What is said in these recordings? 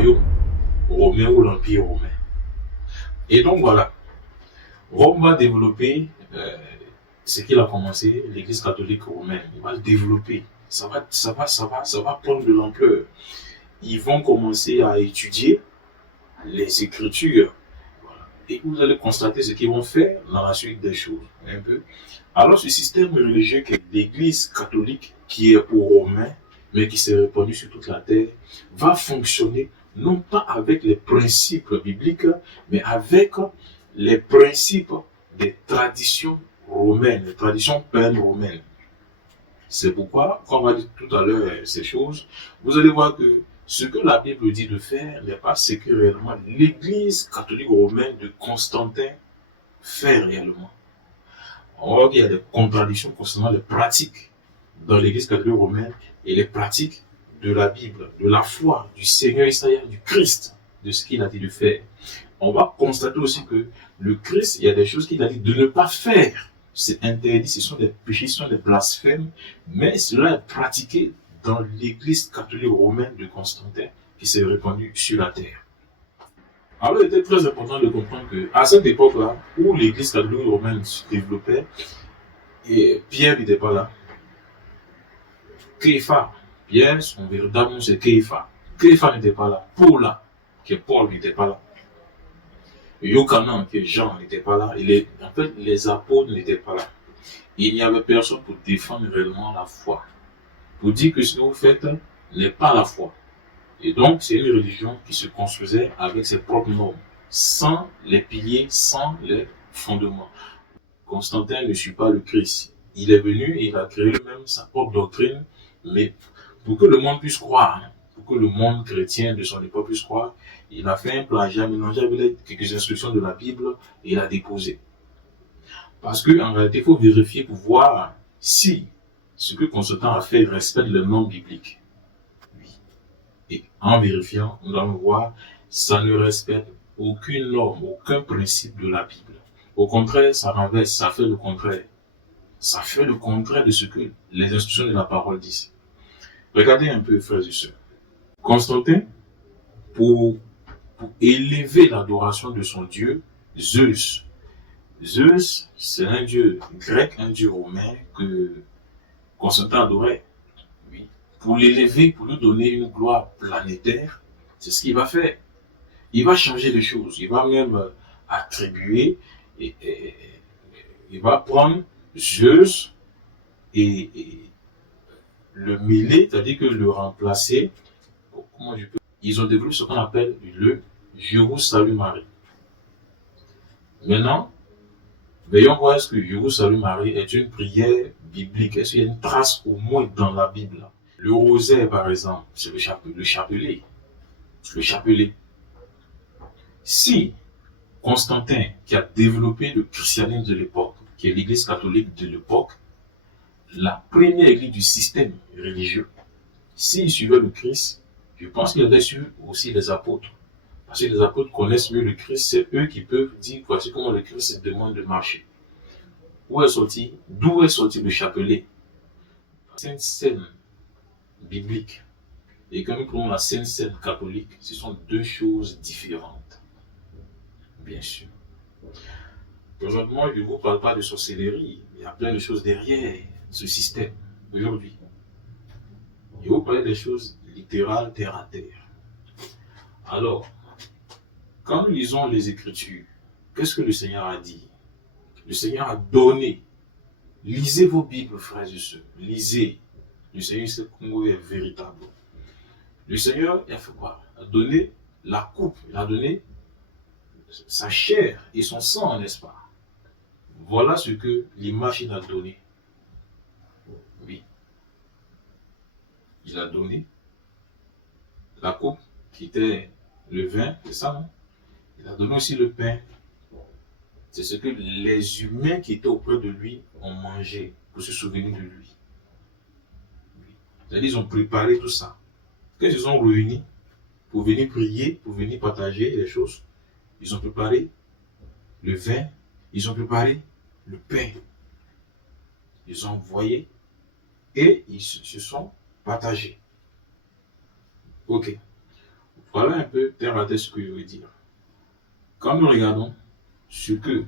royaume romain ou l'empire romain. Et donc voilà, Rome va développer ce qu'il a commencé, l'église catholique romaine. Il va le développer. Ça va prendre de l'ampleur. Ils vont commencer à étudier les écritures. Voilà. Et vous allez constater ce qu'ils vont faire dans la suite des choses. Un peu. Alors ce système religieux que l'église catholique, qui est pour Romains, mais qui s'est répandu sur toute la terre, va fonctionner non pas avec les principes bibliques, mais avec les principes des traditions romaines, les traditions païennes romaines. C'est pourquoi, quand on va dire tout à l'heure ces choses, vous allez voir que ce que la Bible dit de faire n'est pas ce que réellement l'église catholique romaine de Constantin fait réellement. On voit qu'il y a des contradictions concernant les pratiques dans l'église catholique romaine et les pratiques de la Bible, de la foi, du Seigneur Isaïe, du Christ, de ce qu'il a dit de faire. On va constater aussi que le Christ, il y a des choses qu'il a dit de ne pas faire. C'est interdit, ce sont des péchés, ce sont des blasphèmes, mais cela est pratiqué dans l'église catholique romaine de Constantin qui s'est répandue sur la terre. Alors il était très important de comprendre qu'à cette époque-là, où l'église catholique romaine se développait, et Pierre n'était pas là. Képha, Pierre, son véritable nom c'est Képha. Képha n'était pas là. Paul, qui est Paul, n'était pas là. Yochanan, qui est Jean, n'était pas là. En fait, les apôtres n'étaient pas là. Il n'y avait personne pour défendre réellement la foi. Pour dire que ce que vous faites n'est pas la foi. Et donc, c'est une religion qui se construisait avec ses propres normes, sans les piliers, sans les fondements. Constantin ne suit pas le Christ. Il est venu et il a créé lui-même sa propre doctrine, mais pour que le monde puisse croire, pour que le monde chrétien de son époque puisse croire, il a fait un plagiat mélangé avec quelques instructions de la Bible et il a déposé. Parce qu'en réalité, il faut vérifier pour voir si ce que Constantin a fait respecte les normes bibliques. Et en vérifiant, nous allons voir, ça ne respecte aucune norme, aucun principe de la Bible. Au contraire, ça renverse, ça fait le contraire. Ça fait le contraire de ce que les instructions de la parole disent. Regardez un peu, frères et sœurs. Constantin, pour élever l'adoration de son dieu, Zeus. Zeus, c'est un dieu grec, un dieu romain que Constantin adorait. Oui. Pour l'élever, pour lui donner une gloire planétaire, c'est ce qu'il va faire. Il va changer les choses. Il va même attribuer, il va prendre Zeus et le mêler, c'est-à-dire que le remplacer. Ils ont développé ce qu'on appelle le Jérusalem-Marie. Maintenant, voyons voir est-ce que Jérusalem-Marie est une prière biblique. Est-ce qu'il y a une trace au moins dans la Bible? Le rosaire, par exemple, c'est le chapelet. Le chapelet. Si Constantin, qui a développé le christianisme de l'époque, qui est l'église catholique de l'époque, la première église du système religieux, s'il suivait le Christ, je pense qu'il aurait su aussi les apôtres. Parce que les apôtres connaissent mieux le Christ, c'est eux qui peuvent dire voici comment le Christ se demande de marcher. D'où est sorti le chapelet? La Sainte Seine biblique et comme nous prenons la Sainte Seine catholique, ce sont deux choses différentes. Bien sûr. Présentement, je ne vous parle pas de sorcellerie. Il y a plein de choses derrière ce système aujourd'hui. Je vous parle des choses littérales, terre à terre. Alors, quand nous lisons les Écritures, qu'est-ce que le Seigneur a dit? Le Seigneur a donné. Lisez vos Bibles, frères et sœurs. Lisez. Le Seigneur, c'est comment est véritable. Le Seigneur, il a fait quoi? Il a donné la coupe. Il a donné sa chair et son sang, n'est-ce pas? Voilà ce que l'image il a donné. Oui. Il a donné la coupe qui était le vin, c'est ça, non? Il a donné aussi le pain. C'est ce que les humains qui étaient auprès de lui ont mangé pour se souvenir de lui. Oui. C'est-à-dire, ils ont préparé tout ça. Quand ils se sont réunis pour venir prier, pour venir partager les choses, ils ont préparé le vin, ils ont préparé le pain. Ils ont envoyé et ils se sont partagés. Ok. Voilà un peu terre à terre ce que je veux dire. Quand nous regardons ce que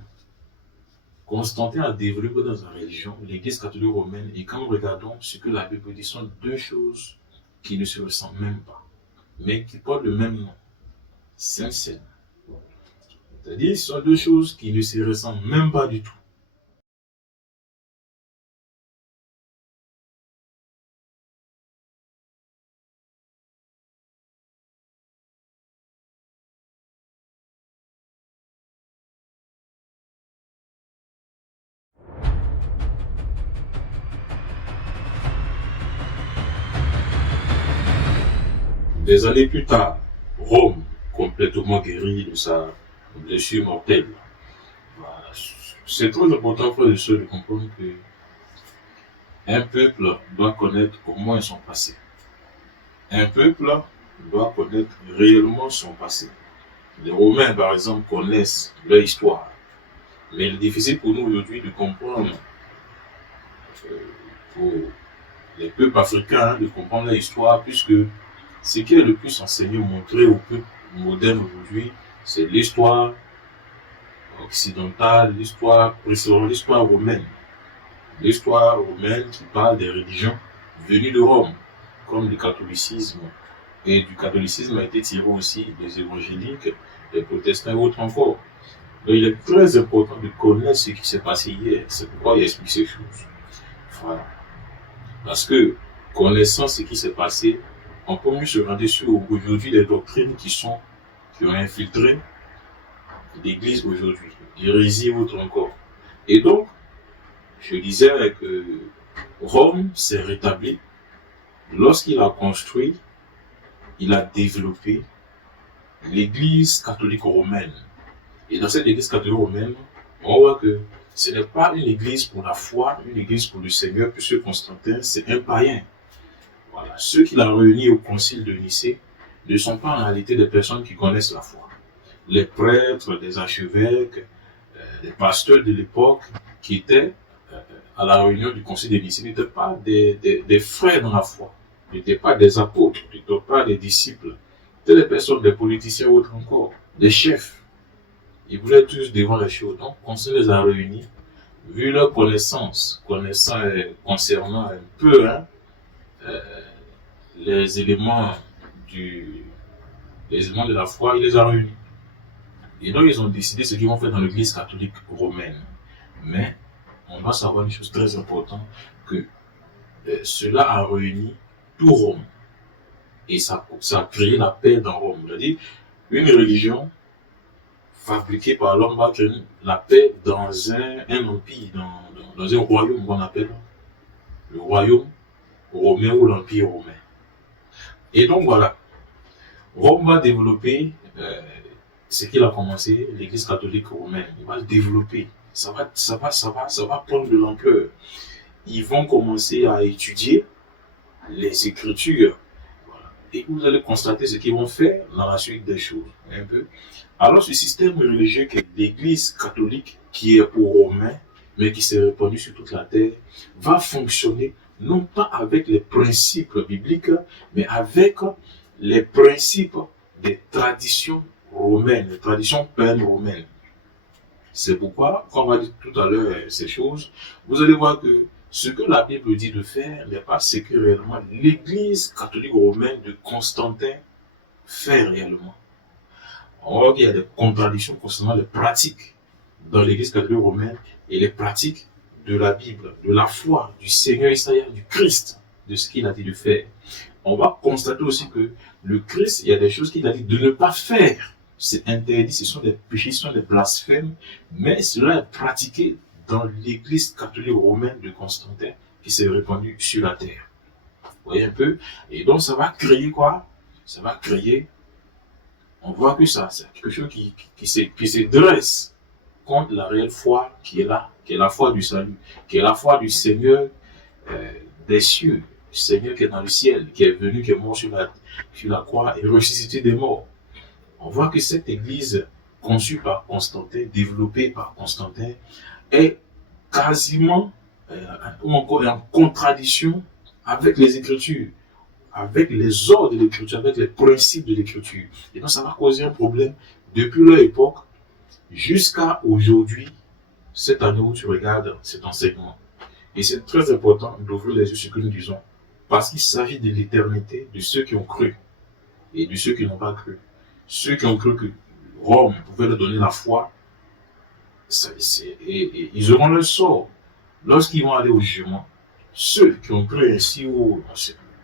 Constantin a développé dans sa religion, l'Église catholique romaine, et quand nous regardons ce que la Bible dit, sont deux choses qui ne se ressemblent même pas, mais qui portent le même nom, Saint-Seine. C'est-à-dire, ce sont deux choses qui ne se ressemblent même pas du tout. Des années plus tard, Rome, complètement guérie de sa blessure mortelle. Voilà. C'est très important, frère et sœurs, de comprendre que un peuple doit connaître au moins son passé. Un peuple doit connaître réellement son passé. Les Romains, par exemple, connaissent leur histoire. Mais il est difficile pour nous aujourd'hui de comprendre, pour les peuples africains, de comprendre leur histoire, puisque ce qui est le plus enseigné, montré au peuple moderne aujourd'hui, c'est l'histoire occidentale, l'histoire romaine. L'histoire romaine qui parle des religions venues de Rome, comme le catholicisme. Et du catholicisme a été tiré aussi des évangéliques, des protestants et autres encore. Donc il est très important de connaître ce qui s'est passé hier. C'est pourquoi il explique ces choses. Voilà. Parce que, connaissant ce qui s'est passé, on peut mieux se rendre sur aujourd'hui des doctrines qui ont infiltré l'Église aujourd'hui. Hérésie ou autre encore. Et donc, je disais que Rome s'est rétabli lorsqu'il a construit, il a développé l'Église catholique romaine. Et dans cette Église catholique romaine, on voit que ce n'est pas une Église pour la foi, une Église pour le Seigneur, puisque Constantin, c'est un païen. Voilà. Ceux qu'il a réunis au concile de Nicée ne sont pas en réalité des personnes qui connaissent la foi. Les prêtres, les archevêques, les pasteurs de l'époque qui étaient à la réunion du concile de Nicée n'étaient pas des frères dans la foi, n'étaient pas des apôtres, n'étaient pas des disciples, c'était des personnes, des politiciens ou autres encore, des chefs. Ils voulaient tous devant les choses. Donc, Constantin les a réunis, vu leur concernant un peu les éléments de la foi, il les a réunis. Et donc, ils ont décidé ce qu'ils vont faire dans l'église catholique romaine. Mais, on doit savoir une chose très importante, que cela a réuni tout Rome. Et ça a créé la paix dans Rome. C'est-à-dire, une religion fabriquée par l'homme va créer la paix dans un empire, dans un royaume qu'on appelle le royaume romain ou l'empire romain. Et donc voilà, Rome va développer ce qu'il a commencé, l'église catholique romaine. Il va le développer. Ça va prendre de l'ampleur. Ils vont commencer à étudier les écritures. Voilà. Et vous allez constater ce qu'ils vont faire dans la suite des choses. Un peu. Alors ce système religieux que l'église catholique, qui est pour Romains, mais qui s'est répandu sur toute la terre, va fonctionner non pas avec les principes bibliques, mais avec les principes des traditions romaines, les traditions païennes romaines. C'est pourquoi, quand on va dire tout à l'heure ces choses, vous allez voir que ce que la Bible dit de faire n'est pas ce que réellement l'Église catholique romaine de Constantin fait réellement. On voit qu'il y a des contradictions concernant les pratiques dans l'Église catholique romaine et les pratiques de la Bible, de la foi, du Seigneur Isaïe, du Christ, de ce qu'il a dit de faire. On va constater aussi que le Christ, il y a des choses qu'il a dit de ne pas faire. C'est interdit, ce sont des péchés, ce sont des blasphèmes, mais cela est pratiqué dans l'Église catholique romaine de Constantin qui s'est répandue sur la terre. Vous voyez un peu? Et donc ça va créer quoi? Ça va créer, on voit que ça, c'est quelque chose qui se dresse contre la réelle foi qui est là, qui est la foi du salut, qui est la foi du Seigneur des cieux, le Seigneur qui est dans le ciel, qui est venu, qui est mort sur la croix et ressuscité des morts. On voit que cette église conçue par Constantin, développée par Constantin, est quasiment ou encore en contradiction avec les Écritures. avec les ordres de l'écriture, avec les principes de l'écriture. Et donc ça va causer un problème depuis leur époque jusqu'à aujourd'hui, cette année où tu regardes cet enseignement. Et c'est très important d'ouvrir les yeux sur ce que nous disons, parce qu'il s'agit de l'éternité de ceux qui ont cru et de ceux qui n'ont pas cru. Ceux qui ont cru que Rome pouvait leur donner la foi, et ils auront leur sort lorsqu'ils vont aller au jugement. Ceux qui ont cru ainsi ou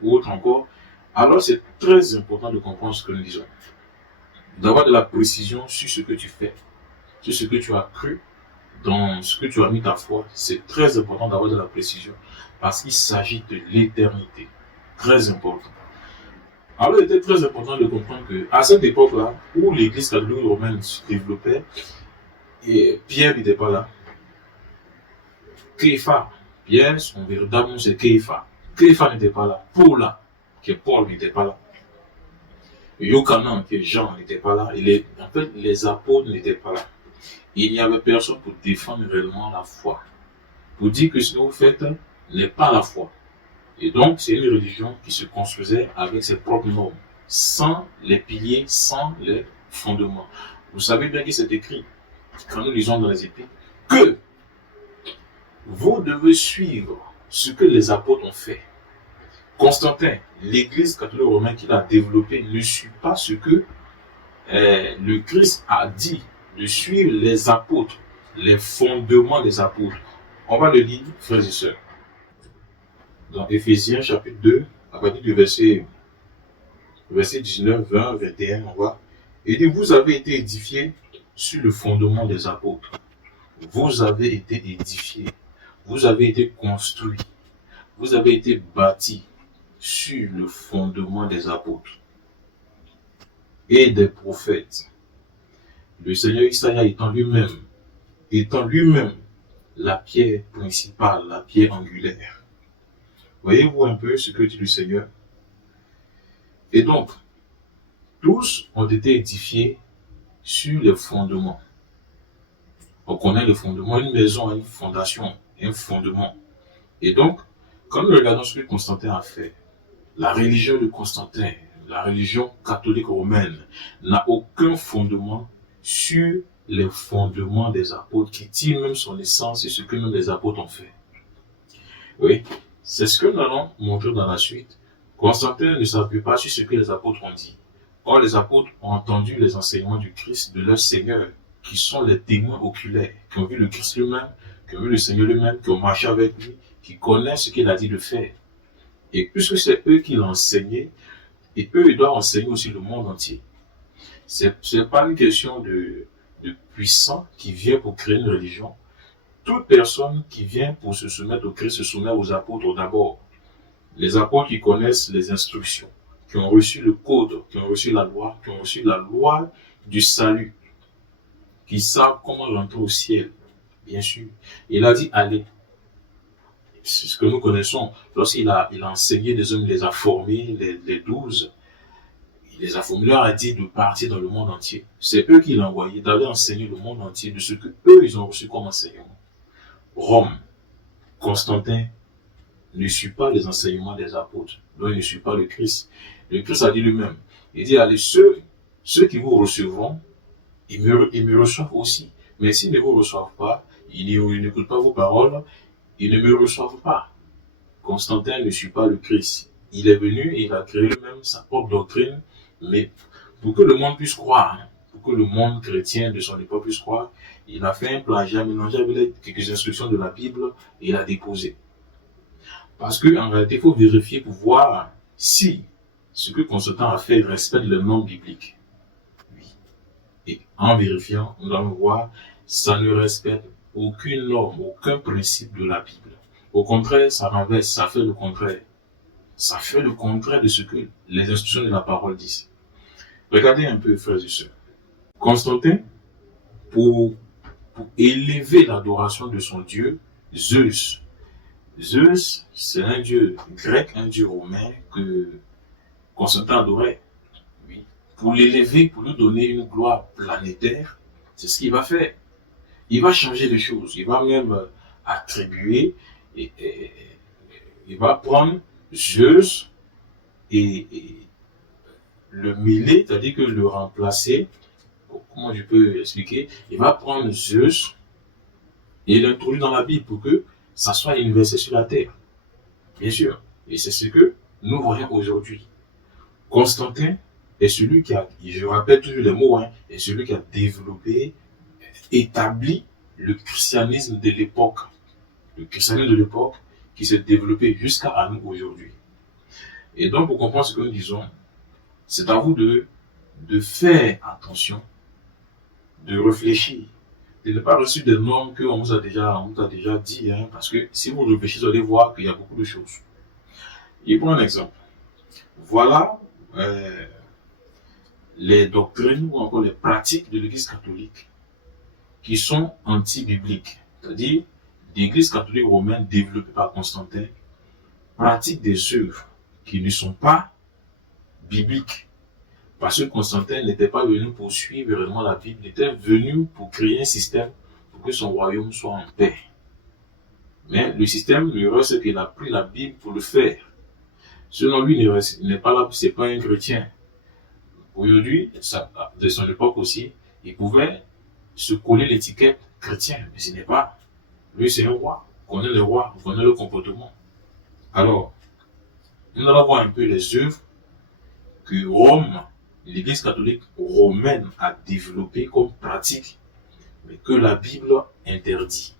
autre encore, alors c'est très important de comprendre ce que nous disons. D'avoir de la précision sur ce que tu fais, sur ce que tu as cru, dans ce que tu as mis ta foi. C'est très important d'avoir de la précision parce qu'il s'agit de l'éternité. Très important. Alors il était très important de comprendre qu'à cette époque-là, où l'église catholique romaine se développait, et Pierre n'était pas là. Képha, Pierre, son véritable nom c'est Képha. Képha n'était pas là. Paul, qui est Paul, n'était pas là. Yochanan, qui est Jean, n'était pas là. En fait, les apôtres n'étaient pas là. Il n'y avait personne pour défendre réellement la foi. Pour dire que ce que vous faites n'est pas la foi. Et donc, c'est une religion qui se construisait avec ses propres normes, sans les piliers, sans les fondements. Vous savez bien que c'est écrit, quand nous lisons dans les Épîtres, que vous devez suivre ce que les apôtres ont fait. Constantin, l'église catholique romaine qu'il a développée, ne suit pas ce que le Christ a dit, de suivre les apôtres, les fondements des apôtres. On va le lire, frères et sœurs. Dans Éphésiens chapitre 2, à partir du verset 19, 20, 21, on voit. Il dit, vous avez été édifiés sur le fondement des apôtres. Vous avez été édifiés. Vous avez été construits. Vous avez été bâtis sur le fondement des apôtres et des prophètes. Le Seigneur Isaïe étant lui-même la pierre principale, la pierre angulaire. Voyez-vous un peu ce que dit le Seigneur? Et donc, tous ont été édifiés sur les fondements. On connaît le fondement, une maison a une fondation, un fondement. Et donc, quand nous regardons ce que Constantin a fait, la religion de Constantin, la religion catholique romaine, n'a aucun fondement sur les fondements des apôtres, qui tirent même son essence et ce que même les apôtres ont fait. Oui, c'est ce que nous allons montrer dans la suite. Constantin ne s'appuie pas sur ce que les apôtres ont dit. Or, les apôtres ont entendu les enseignements du Christ, de leur Seigneur, qui sont les témoins oculaires, qui ont vu le Christ lui-même, qui ont vu le Seigneur lui-même, qui ont marché avec lui, qui connaissent ce qu'il a dit de faire. Et puisque c'est eux qui l'ont enseigné, et eux, ils doivent enseigner aussi le monde entier. Ce n'est pas une question de puissant qui vient pour créer une religion. Toute personne qui vient pour se soumettre au Christ se soumet aux apôtres d'abord. Les apôtres qui connaissent les instructions, qui ont reçu le code, qui ont reçu la loi, qui ont reçu la loi du salut, qui savent comment rentrer au ciel, bien sûr. Il a dit allez. C'est ce que nous connaissons. Lorsqu'il a enseigné des hommes, il les a formés, les 12. Il les a formés, il leur a dit de partir dans le monde entier. C'est eux qui l'ont envoyé, d'aller enseigner le monde entier de ce que eux, ils ont reçu comme enseignement. Rome, Constantin ne suit pas les enseignements des apôtres. Donc, il ne suit pas le Christ. Le Christ a dit lui-même. Il dit, allez, ceux qui vous recevront, ils me reçoivent aussi. Mais s'ils ne vous reçoivent pas, ils n'écoutent pas vos paroles, ils ne me reçoivent pas. Constantin ne suit pas le Christ. Il est venu et il a créé lui-même sa propre doctrine, mais pour que le monde puisse croire, pour que le monde chrétien de son époque puisse croire, il a fait un plagiat mélangé avec quelques instructions de la Bible et il a déposé. Parce qu'en réalité, il faut vérifier pour voir si ce que Constantin a fait respecte les normes bibliques. Oui. Et en vérifiant, nous allons voir ça ne respecte aucune norme, aucun principe de la Bible. Au contraire, ça renverse, ça fait le contraire. Ça fait le contraire de ce que les instructions de la parole disent. Regardez un peu, frères et sœurs. Constantin, pour élever l'adoration de son dieu, Zeus. Zeus, c'est un dieu grec, un dieu romain que Constantin adorait. Oui. Pour l'élever, pour lui donner une gloire planétaire, c'est ce qu'il va faire. Il va changer les choses. Il va même attribuer, il va prendre Zeus et le mêler, c'est-à-dire que le remplacer. Comment je peux expliquer? Il va prendre Zeus et l'introduire dans la Bible pour que ça soit universel sur la terre. Bien sûr. Et c'est ce que nous voyons aujourd'hui. Constantin est celui qui a, je rappelle toujours les mots, est celui qui a développé, établi le christianisme de l'époque. Le christianisme de l'époque qui s'est développé jusqu'à nous aujourd'hui. Et donc, pour comprendre ce que nous disons, c'est à vous de faire attention, de réfléchir, de ne pas reçu des normes qu'on vous a déjà dit, parce que si vous réfléchissez, vous allez voir qu'il y a beaucoup de choses. Et pour un exemple, voilà les doctrines ou encore les pratiques de l'Église catholique qui sont anti-bibliques, c'est-à-dire l'Église catholique romaine développée par Constantin pratique des œuvres qui ne sont pas bibliques. Parce que Constantin n'était pas venu pour suivre réellement la Bible, il était venu pour créer un système pour que son royaume soit en paix. Mais le système, l'erreur, c'est qu'il a pris la Bible pour le faire. Selon lui, il n'est pas là, c'est pas un chrétien. Aujourd'hui, de son époque aussi, il pouvait se coller l'étiquette chrétien, mais ce n'est pas. Lui, c'est un roi. On connaît le roi, on connaît le comportement. Alors, nous allons voir un peu les œuvres que Rome, l'Église catholique romaine, a développées comme pratique, mais que la Bible interdit.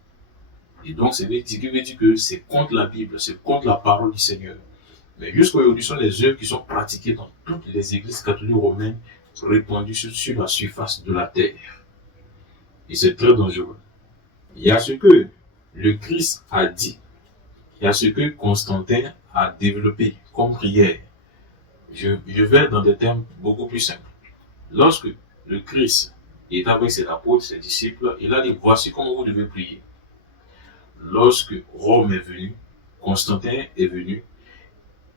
Et donc, c'est ce qui veut dire que c'est contre la Bible, c'est contre la parole du Seigneur. Mais jusqu'à aujourd'hui, ce sont les œuvres qui sont pratiquées dans toutes les églises catholiques romaines répandues sur la surface de la terre. Et c'est très dangereux. Il y a ce que le Christ a dit. Il y a ce que Constantin a développé comme prière. Je vais dans des termes beaucoup plus simples. Lorsque le Christ est avec ses apôtres, ses disciples, il a dit, voici comment vous devez prier. Lorsque Rome est venu, Constantin est venu,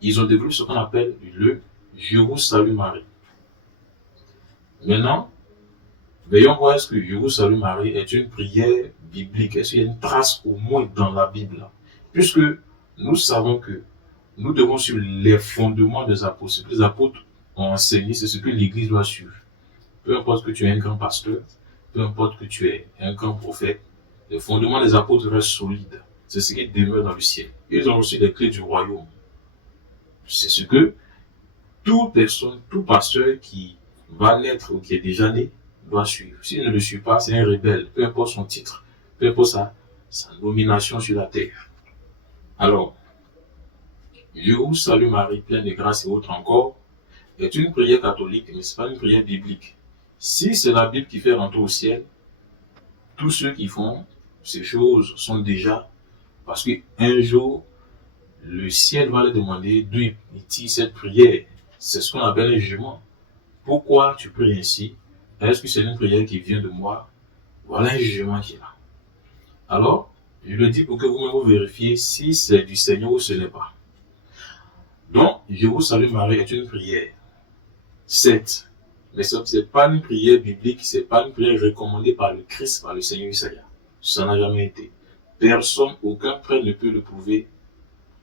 ils ont développé ce qu'on appelle le Je vous salue Marie. Maintenant, voyons voir est-ce que Je vous salue Marie est une prière biblique. Est-ce qu'il y a une trace au moins dans la Bible? Puisque nous savons que nous devons suivre les fondements des apôtres. Ce que les apôtres ont enseigné, c'est ce que l'Église doit suivre. Peu importe que tu es un grand pasteur, peu importe que tu es un grand prophète, les fondements des apôtres restent solides. C'est ce qui demeure dans le ciel. Ils ont reçu les clés du royaume. C'est ce que toute personne, tout pasteur qui va naître ou qui est déjà né doit suivre. S'il ne le suit pas, c'est un rebelle, peu importe son titre, peu importe sa nomination sur la terre. Alors, Je vous salue Marie, pleine de grâce et autres encore, est une prière catholique, mais ce n'est pas une prière biblique. Si c'est la Bible qui fait rentrer au ciel, tous ceux qui font ces choses sont déjà, parce qu'un jour, le ciel va leur demander d'où il tire cette prière. C'est ce qu'on appelle un jugement. Pourquoi tu pries ainsi? Est-ce que c'est une prière qui vient de moi? Voilà un jugement qui est là. Alors, je le dis pour que vous-même vous vérifiez si c'est du Seigneur ou ce n'est pas. Donc, Je vous salue Marie est une prière. Certes, mais ce n'est pas une prière biblique, ce n'est pas une prière recommandée par le Christ, par le Seigneur Isaïe. Ça n'a jamais été. Personne, aucun prêtre ne peut le prouver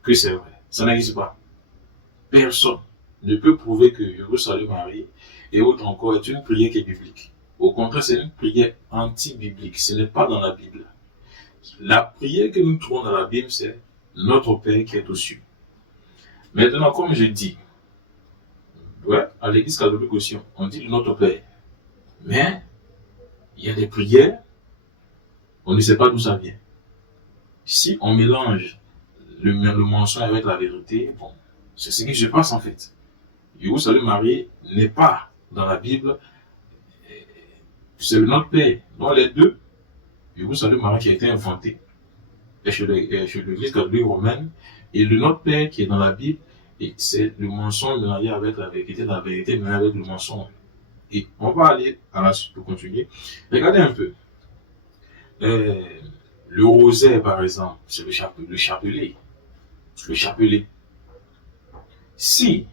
que c'est vrai. Ça n'existe pas. Personne ne peut prouver que Je vous salue Marie et autre encore est une prière qui est biblique. Au contraire, c'est une prière anti-biblique. Ce n'est pas dans la Bible. La prière que nous trouvons dans la Bible, c'est Notre Père qui est aux cieux. Maintenant, comme je dis, à l'église catholique aussi, on dit le Notre Père. Mais, il y a des prières, on ne sait pas d'où ça vient. Si on mélange le mensonge avec la vérité, bon, c'est ce qui se passe en fait. Je vous salue Marie n'est pas dans la Bible, c'est le Notre Père. Donc les deux, Je vous salue Marie qui a été inventé chez l'église catholique romaine, et le Notre Père qui est dans la Bible, et c'est le mensonge mélangé avec la vérité mélangée avec le mensonge. Et on va aller à la suite pour continuer. Regardez un peu. Le rosaire, par exemple, c'est le chapelet. Le chapelet. Si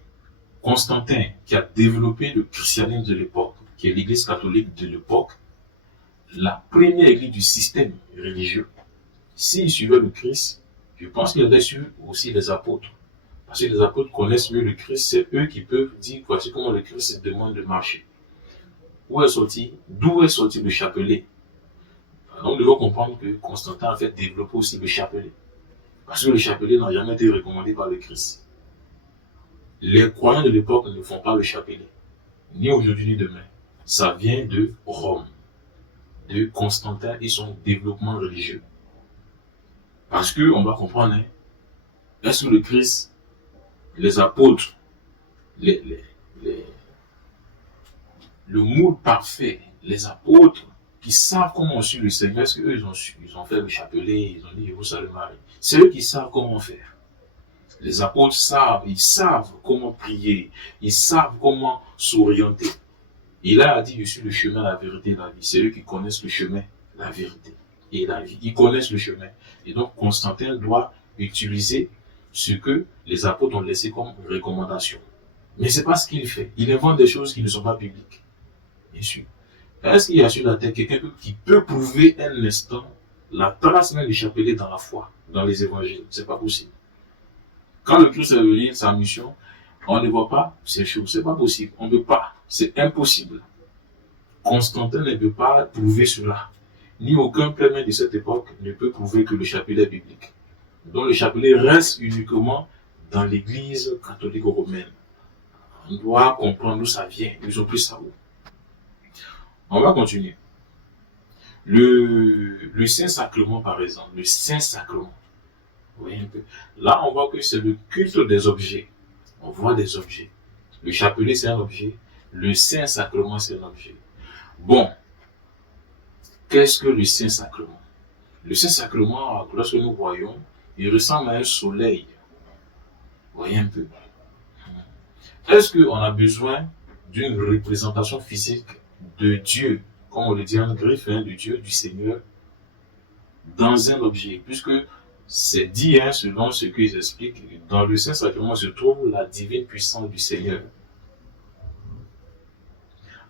Constantin, qui a développé le christianisme de l'époque, qui est l'église catholique de l'époque, la première église du système religieux, s'il suivait le Christ, je pense qu'il avait su aussi les apôtres. Parce que les apôtres connaissent mieux le Christ, c'est eux qui peuvent dire voici comment le Christ demande de marcher. D'où est sorti le chapelet? Alors, nous devons comprendre que Constantin a fait développer aussi le chapelet. Parce que le chapelet n'a jamais été recommandé par le Christ. Les croyants de l'époque ne font pas le chapelet, ni aujourd'hui ni demain. Ça vient de Rome, de Constantin et son développement religieux. Parce que, on va comprendre, hein, est-ce que le Christ, les apôtres, le moule parfait, les apôtres qui savent comment suivre le Seigneur, est-ce qu'eux ils ont fait le chapelet, ils ont dit Jérusalem Marie. C'est eux qui savent comment faire. Les apôtres savent, ils savent comment prier, ils savent comment s'orienter. Et là, il a dit, je suis le chemin, la vérité et la vie. C'est eux qui connaissent le chemin, la vérité et la vie. Ils connaissent le chemin. Et donc, Constantin doit utiliser ce que les apôtres ont laissé comme recommandation. Mais ce n'est pas ce qu'il fait. Il invente des choses qui ne sont pas bibliques. Bien sûr. Est-ce qu'il y a sur la terre quelqu'un qui peut prouver un instant la trace même du chapelet dans la foi, dans les évangiles? Ce n'est pas possible. Quand le Christ est venu, sa mission, on ne voit pas ces choses. Ce n'est pas possible. On ne peut pas. C'est impossible. Constantin ne peut pas prouver cela. Ni aucun plémin de cette époque ne peut prouver que le chapelet est biblique. Donc le chapelet reste uniquement dans l'église catholique romaine. On doit comprendre d'où ça vient. Ils ont pris ça où. On va continuer. Le Saint-Sacrement, par exemple. Le Saint-Sacrement. Vous voyez un peu. Là, on voit que c'est le culte des objets. On voit des objets. Le chapelet, c'est un objet. Le Saint-Sacrement, c'est un objet. Bon. Qu'est-ce que le Saint-Sacrement? Le Saint-Sacrement, lorsque nous voyons, il ressemble à un soleil. Vous voyez un peu. Est-ce qu'on a besoin d'une représentation physique de Dieu, comme on le dit en grec, de Dieu, du Seigneur, dans un objet? Puisque c'est dit, selon ce qu'ils expliquent, dans le Saint-Sacrement se trouve la divine puissance du Seigneur.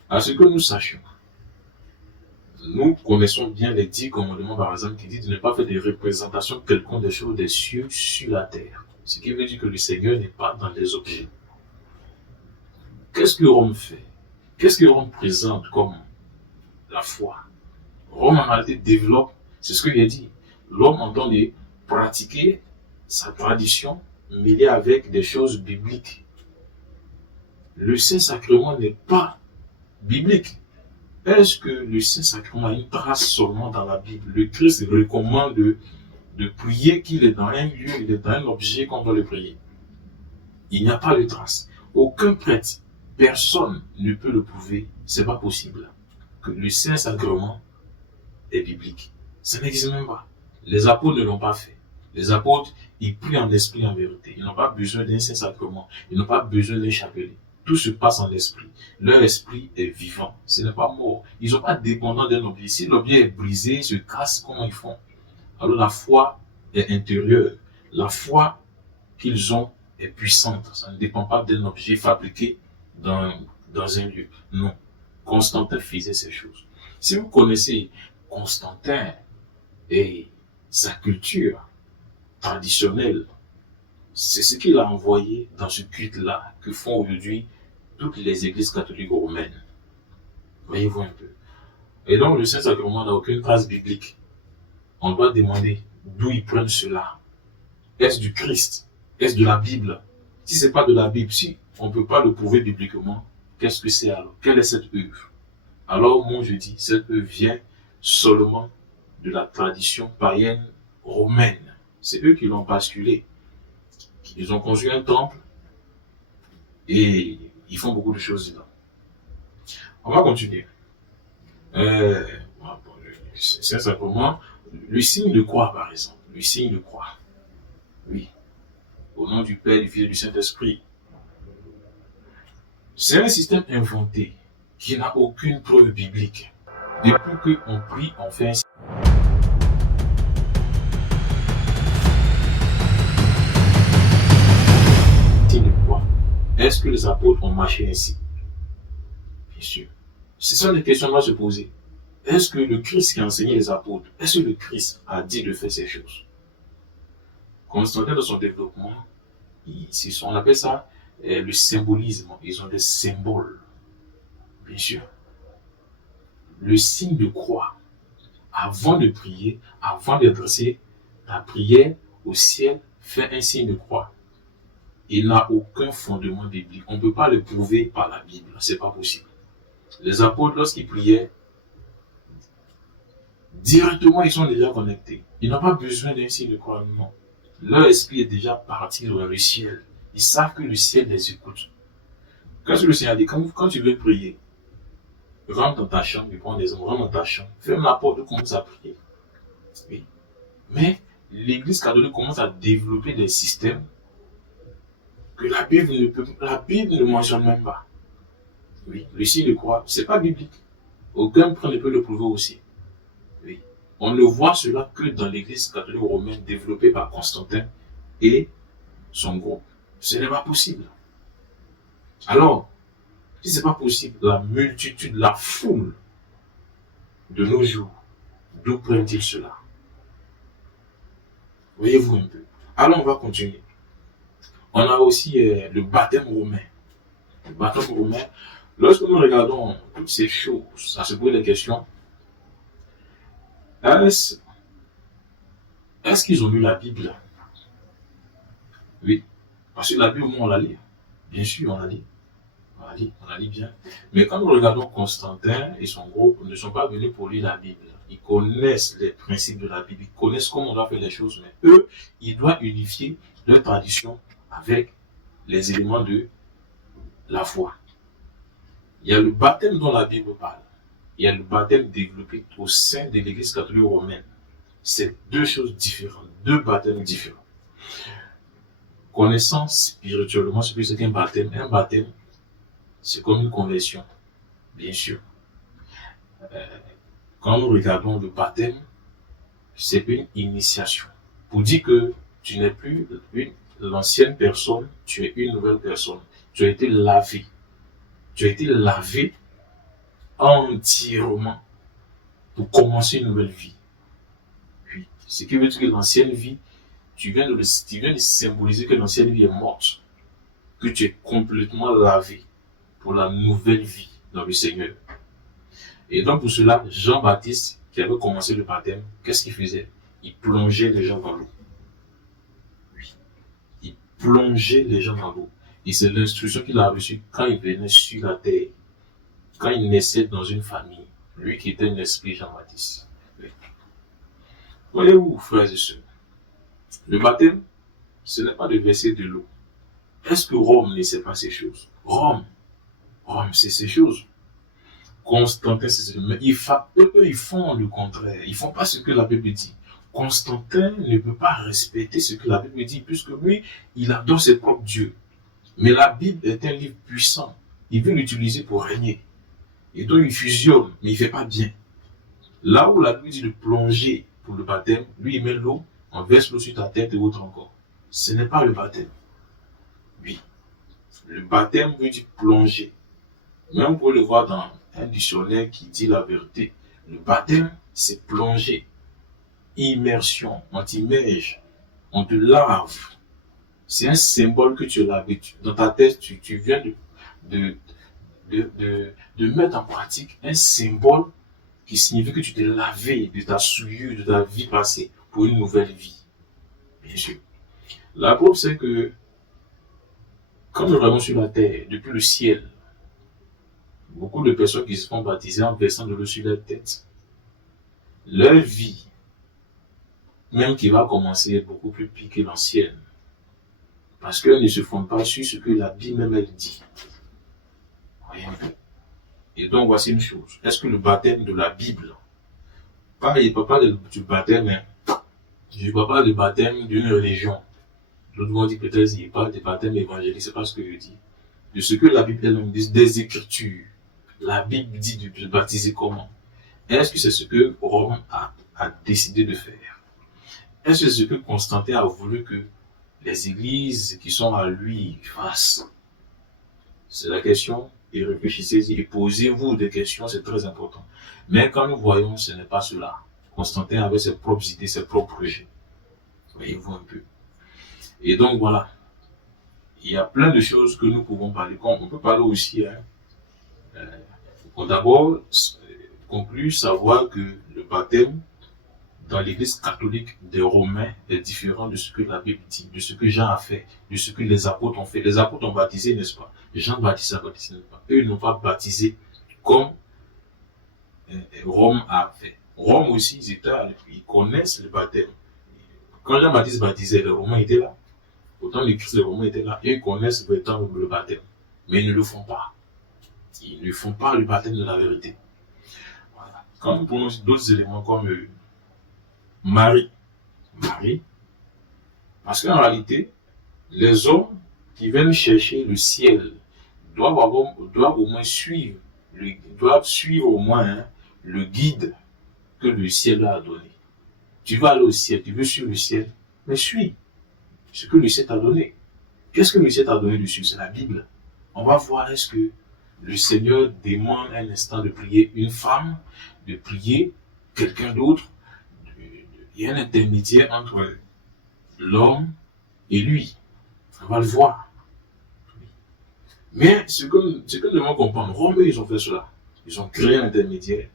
À ce que nous sachions, nous connaissons bien les 10 commandements, par exemple, qui disent de ne pas faire des représentations quelconques des choses des cieux sur la terre. Ce qui veut dire que le Seigneur n'est pas dans les objets. Qu'est-ce que Rome fait? Qu'est-ce que Rome présente comme la foi? Rome, en réalité, développe, c'est ce qu'il a dit. L'homme entend de pratiquer sa tradition mêlée avec des choses bibliques. Le Saint-Sacrement n'est pas biblique. Est-ce que le Saint-Sacrement a une trace seulement dans la Bible? Le Christ recommande de prier qu'il est dans un lieu, il est dans un objet qu'on doit le prier. Il n'y a pas de trace. Aucun prêtre, personne ne peut le prouver. Ce n'est pas possible que le Saint-Sacrement est biblique. Ça n'existe même pas. Les apôtres ne l'ont pas fait. Les apôtres, ils prient en esprit, en vérité. Ils n'ont pas besoin d'un Saint-Sacrement. Ils n'ont pas besoin d'un chapelet. Tout se passe en esprit. Leur esprit est vivant. Ce n'est pas mort. Ils ne sont pas dépendants d'un objet. Si l'objet est brisé, se casse, comment ils font? Alors la foi est intérieure. La foi qu'ils ont est puissante. Ça ne dépend pas d'un objet fabriqué dans un lieu. Non. Constantin faisait ces choses. Si vous connaissez Constantin et sa culture traditionnelle, c'est ce qu'il a envoyé dans ce culte-là que font aujourd'hui toutes les églises catholiques romaines. Voyez-vous un peu. Et donc le Saint-Sacrement n'a aucune trace biblique. On doit demander d'où ils prennent cela. Est-ce du Christ? Est-ce de la Bible? Si ce n'est pas de la Bible, si on ne peut pas le prouver bibliquement, qu'est-ce que c'est alors? Quelle est cette œuvre? Alors moi je dis, cette œuvre vient seulement de la tradition païenne romaine. C'est eux qui l'ont basculé. Ils ont construit un temple et ils font beaucoup de choses dedans. On va continuer. C'est simplement le signe de croix, par exemple. Le signe de croix. Oui. Au nom du Père, du Fils et du Saint-Esprit. C'est un système inventé qui n'a aucune preuve biblique. Depuis qu'on prie, on fait un signe de croix. Est-ce que les apôtres ont marché ainsi? Bien sûr. C'est ça les questions qu'on va se poser. Est-ce que le Christ qui a enseigné les apôtres, est-ce que le Christ a dit de faire ces choses? Constantin, dans son développement, On appelle ça le symbolisme. Ils ont des symboles, bien sûr. Le signe de croix, avant de prier, avant d'adresser la prière au ciel, fait un signe de croix. Il n'a aucun fondement biblique. On ne peut pas le prouver par la Bible. C'est pas possible. Les apôtres, lorsqu'ils priaient, directement, ils sont déjà connectés. Ils n'ont pas besoin d'un signe de croix, non. Leur esprit est déjà parti vers le ciel. Ils savent que le ciel les écoute. Quand le Seigneur dit, quand tu veux prier, rentre dans ta chambre, il prend des hommes, rentre dans ta chambre, ferme la porte, commence à prier. Oui. Mais l'Église catholique commence à développer des systèmes que la Bible ne mentionne même pas. Oui, le signe de croix, c'est pas biblique. Aucun prêtre ne peut le prouver aussi. Oui. On ne voit cela que dans l'Église catholique romaine développée par Constantin et son groupe. Ce n'est pas possible. Alors, si ce n'est pas possible, la multitude, la foule de nos jours, d'où prennent-ils cela? Voyez-vous un peu. Alors, on va continuer. On a aussi le baptême romain. Le baptême romain, lorsque nous regardons toutes ces choses, ça se pose la question, est-ce qu'ils ont lu la Bible? Oui. Parce que la Bible, on la lit. Bien sûr, on la lit. On la lit bien. Mais quand nous regardons Constantin et son groupe, ils ne sont pas venus pour lire la Bible. Ils connaissent les principes de la Bible, ils connaissent comment on doit faire les choses, mais eux, ils doivent unifier leur tradition avec les éléments de la foi. Il y a le baptême dont la Bible parle. Il y a le baptême développé au sein de l'Église catholique romaine. C'est deux choses différentes, deux baptêmes différents. Connaissant spirituellement ce que c'est qu'un baptême, c'est comme une conversion, bien sûr. Quand nous regardons le baptême, c'est une initiation. Pour dire que tu n'es plus l'ancienne personne, tu es une nouvelle personne. Tu as été lavé. Tu as été lavé entièrement pour commencer une nouvelle vie. Oui. Ce qui veut dire que l'ancienne vie, tu viens de symboliser que l'ancienne vie est morte. Que tu es complètement lavé pour la nouvelle vie dans le Seigneur. Et donc pour cela, Jean-Baptiste, qui avait commencé le baptême, qu'est-ce qu'il faisait? Il plongeait les gens dans l'eau. Oui. Il plongeait les gens dans l'eau. Et c'est l'instruction qu'il a reçue quand il venait sur la terre, quand il naissait dans une famille, lui qui était un esprit Jean-Baptiste. Oui. Voyez-vous, frères et sœurs, le baptême, ce n'est pas de verser de l'eau. Est-ce que Rome ne sait pas ces choses? Rome, c'est ces choses. Constantin, mais eux, ils font le contraire. Ils ne font pas ce que la Bible dit. Constantin ne peut pas respecter ce que la Bible dit, puisque lui, il adore ses propres dieux. Mais la Bible est un livre puissant. Il veut l'utiliser pour régner. Et donc, il fusionne, mais il ne fait pas bien. Là où la Bible dit de plonger pour le baptême, lui, il met l'eau, on verse l'eau sur ta tête et autre encore. Ce n'est pas le baptême. Oui. Le baptême veut dire plonger. Même vous pouvez le voir dans un dictionnaire qui dit la vérité. Le baptême, c'est plonger. Immersion. On t'immerge. On te lave. C'est un symbole que tu as lavé. Dans ta tête, tu viens de mettre en pratique un symbole qui signifie que tu t'es lavé de ta souillure, de ta vie passée pour une nouvelle vie. Bien sûr. La preuve, c'est que quand nous regardons sur la terre, depuis le ciel, beaucoup de personnes qui se font baptiser en versant de l'eau sur leur tête, leur vie, même qui va commencer, est beaucoup plus pire que l'ancienne. Parce qu'elles ne se font pas sur ce que la Bible même elle dit. Voyez un peu. Et donc voici une chose. Est-ce que le baptême de la Bible, il ne parle pas du baptême, je ne parle pas du baptême d'une religion. L'autre vont dire peut-être qu'il parle du baptême évangélique, c'est pas ce que je dis. De ce que la Bible elle dit, des Écritures. La Bible dit de se baptiser comment? Est-ce que c'est ce que Rome a décidé de faire? Est-ce que c'est ce que Constantin a voulu que les églises qui sont à lui fassent? C'est la question, et réfléchissez-y, et posez-vous des questions, c'est très important. Mais quand nous voyons, ce n'est pas cela. Constantin avait ses propres idées, ses propres projets. Voyez-vous un peu. Et donc voilà. il y a plein de choses que nous pouvons parler. On peut parler aussi, faut d'abord conclure, savoir que le baptême dans l'église catholique des Romains est différent de ce que la Bible dit, de ce que Jean a fait, de ce que les apôtres ont fait. Les apôtres ont baptisé, n'est-ce pas? Jean Baptiste a baptisé, n'est-ce pas? Eux, ils n'ont pas baptisé comme Rome a fait. Rome aussi, ils connaissent le baptême. Quand Jean Baptiste baptisait, les Romains étaient là. Autant les Christ, les Romains étaient là. Et ils connaissent véritablement le baptême. Mais ils ne le font pas. Ils ne font pas le baptême de la vérité. Voilà. Quand nous prenons d'autres éléments comme Marie, parce qu'en réalité, les hommes qui viennent chercher le ciel doivent au moins suivre, au moins le guide que le ciel a donné. Tu vas aller au ciel, tu veux suivre le ciel, mais suis ce que le ciel t'a donné. Qu'est-ce que le ciel t'a donné dessus? C'est la Bible. On va voir est-ce que le Seigneur demande un instant de prier une femme, de prier quelqu'un d'autre. Il y a un intermédiaire entre l'homme et lui. On va le voir. Mais ce que nous devons comprendre, Rome, ils ont fait cela. Ils ont créé un intermédiaire.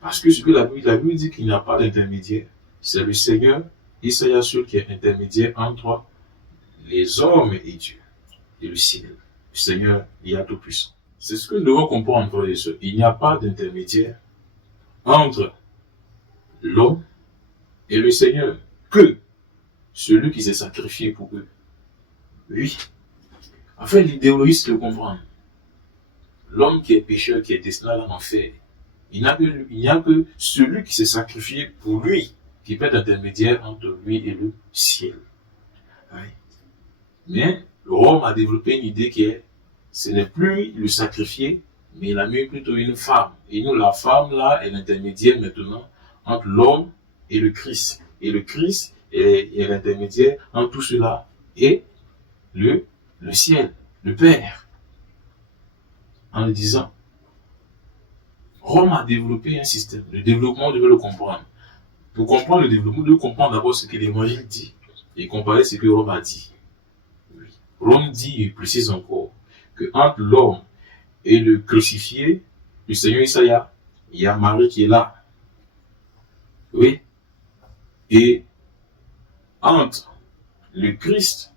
Parce que ce que la Bible dit qu'il n'y a pas d'intermédiaire, c'est le Seigneur, Isaïe seul qui est intermédiaire entre les hommes et Dieu, et le ciel. Le Seigneur, il y a tout puissant. C'est ce que nous devons comprendre, frères et sœurs. Il n'y a pas d'intermédiaire entre l'homme et le Seigneur, que celui qui s'est sacrifié pour eux. Oui. Enfin, l'idéologie, c'est de comprendre. L'homme qui est pécheur, qui est destiné à l'enfer, il n'y a que celui qui s'est sacrifié pour lui, qui peut être intermédiaire entre lui et le ciel. Oui. Mais Rome a développé une idée qui est, ce n'est plus le sacrifié, mais il a mis plutôt une femme. Et nous, la femme, là, est l'intermédiaire maintenant entre l'homme et le Christ. Et le Christ est l'intermédiaire entre tout cela et le ciel, le Père. En le disant, Rome a développé un système. Le développement, on devait le comprendre. Pour comprendre le développement, on devait comprendre d'abord ce que l'Évangile dit et comparer ce que Rome a dit. Oui. Rome dit et précise encore que entre l'homme et le crucifié, le Seigneur Isaïe, il y a Marie qui est là. Oui. Et entre le Christ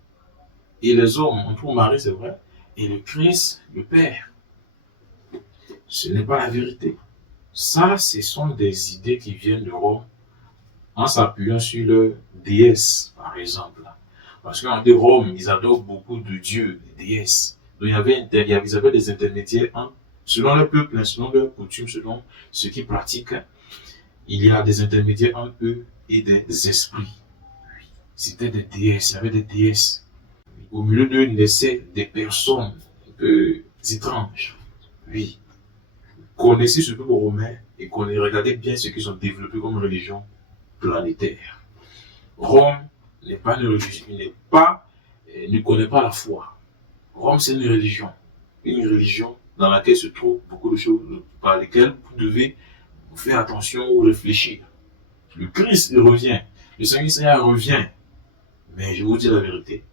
et les hommes, on trouve Marie, c'est vrai, et le Christ, le Père. Ce n'est pas la vérité. Ça, ce sont des idées qui viennent de Rome en s'appuyant sur leur déesse, par exemple. Parce qu'en Rome, ils adorent beaucoup de dieux, des déesses. Donc, ils avaient des intermédiaires selon leur peuple, selon leurs coutumes, selon ce qu'ils pratiquent. Il y a des intermédiaires entre eux et des esprits. C'était des déesses, il y avait des déesses. Au milieu d'eux naissaient des personnes un peu étranges. Oui. Connaissez ce peuple romain et regardez bien ce qu'ils ont développé comme religion planétaire. Rome n'est pas une religion, ne connaît pas la foi. Rome, c'est une religion dans laquelle se trouvent beaucoup de choses par lesquelles vous devez faire attention ou réfléchir. Le Christ revient, le Seigneur revient, mais je vous dis la vérité,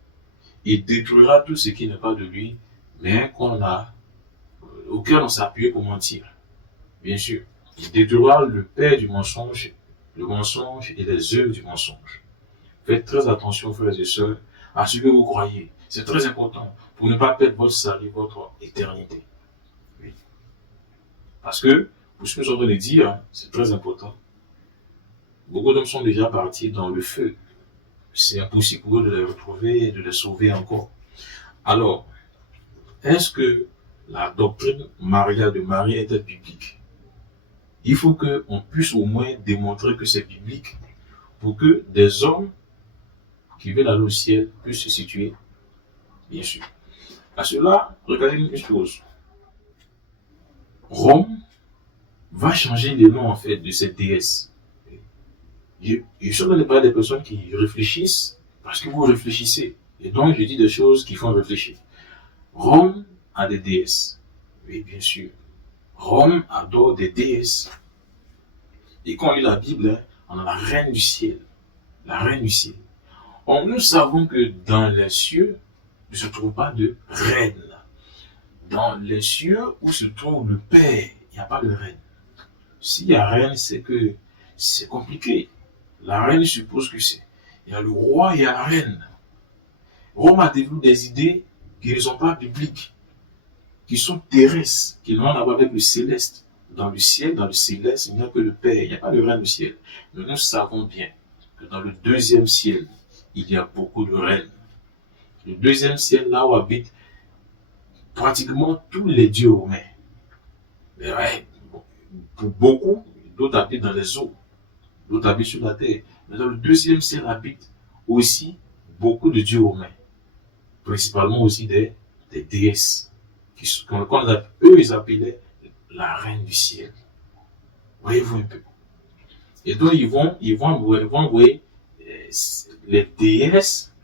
il détruira tout ce qui n'est pas de lui, mais auquel on s'appuie pour mentir. Bien sûr, il détruira le père du mensonge, le mensonge et les œuvres du mensonge. Faites très attention, frères et sœurs, à ce que vous croyez. C'est très important pour ne pas perdre votre salut, votre éternité. Oui. Parce que, pour ce que nous sommes en train de dire, c'est très important. Beaucoup d'hommes sont déjà partis dans le feu. C'est impossible pour eux de les retrouver et de les sauver encore. Alors, est-ce que la doctrine mariale de Marie est biblique? Il faut qu'on puisse au moins démontrer que c'est biblique pour que des hommes qui veulent aller au ciel puissent se situer, bien sûr. À cela, regardez une chose. Rome va changer le nom en fait de cette déesse. Je suis en train de parler des personnes qui réfléchissent parce que vous réfléchissez. Et donc, je dis des choses qui font réfléchir. Rome a des déesses. Oui, bien sûr. Rome adore des déesses. Et quand on lit la Bible, on a la reine du ciel. La reine du ciel. Or, nous savons que dans les cieux, ne se trouve pas de reine. Dans les cieux où se trouve le Père, il n'y a pas de reine. S'il y a reine, c'est que c'est compliqué. La reine suppose que c'est. Il y a le roi et il y a la reine. Rome a développé des idées qui ne sont pas bibliques, qui sont terrestres, qui n'ont rien à voir avec le céleste. Dans le ciel, dans le céleste, il n'y a que le Père, il n'y a pas de reine au ciel. Mais nous savons bien que dans le deuxième ciel, il y a beaucoup de reines. Le deuxième ciel, là où habitent pratiquement tous les dieux romains. Mais ouais, pour beaucoup, d'autres habitent dans les eaux, d'autres habitent sur la terre. Mais dans le deuxième ciel habitent aussi beaucoup de dieux romains, principalement aussi des déesses, eux ils appelaient la reine du ciel. Voyez-vous un peu. Et donc ils vont envoyer les déesses,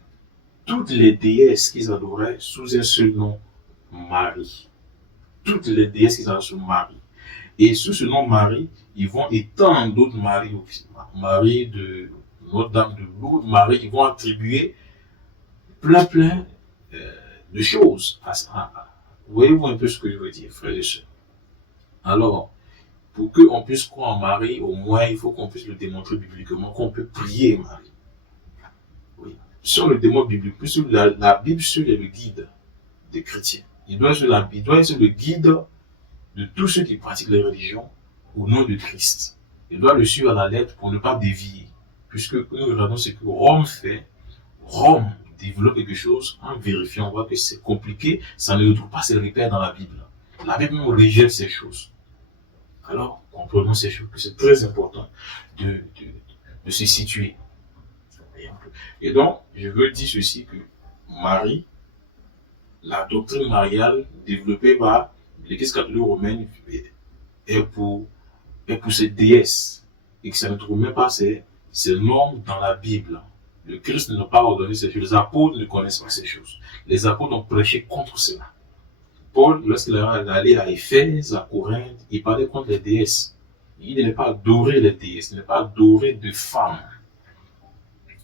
toutes les déesses qu'ils adoraient sous un seul nom, Marie. Toutes les déesses qu'ils adoraient sous Marie. Et sous ce nom Marie, ils vont étendre d'autres Marie aussi. Marie de Notre-Dame de Lourdes, Marie, ils vont attribuer plein de choses. Voyez-vous un peu ce que je veux dire, frères et sœurs. Alors, pour qu'on puisse croire en Marie, au moins il faut qu'on puisse le démontrer bibliquement, qu'on peut prier Marie. Oui. Si on le démontre bibliquement, la Bible seule est le guide des chrétiens. Il doit être le guide de tous ceux qui pratiquent les religions au nom de Christ. Il doit le suivre à la lettre pour ne pas dévier. Puisque nous regardons ce que Rome fait, Rome développe quelque chose en vérifiant, on voit que c'est compliqué, ça ne retrouve pas ses repères dans la Bible. La Bible même rejette ces choses. Alors, comprenons ces choses, que c'est très important de se situer. Et donc, je veux dire ceci, que Marie, la doctrine mariale développée par l'Église catholique romaine est pour cette déesse, et que ça ne trouve même pas ces normes dans la Bible. Le Christ n'a pas ordonné ces choses. Les apôtres ne connaissent pas ces choses. Les apôtres ont prêché contre cela. Paul, lorsqu'il est allé à Éphèse, à Corinthe, il parlait contre les déesses. Il ne pas adorer les déesses, il ne pas adorer de femmes.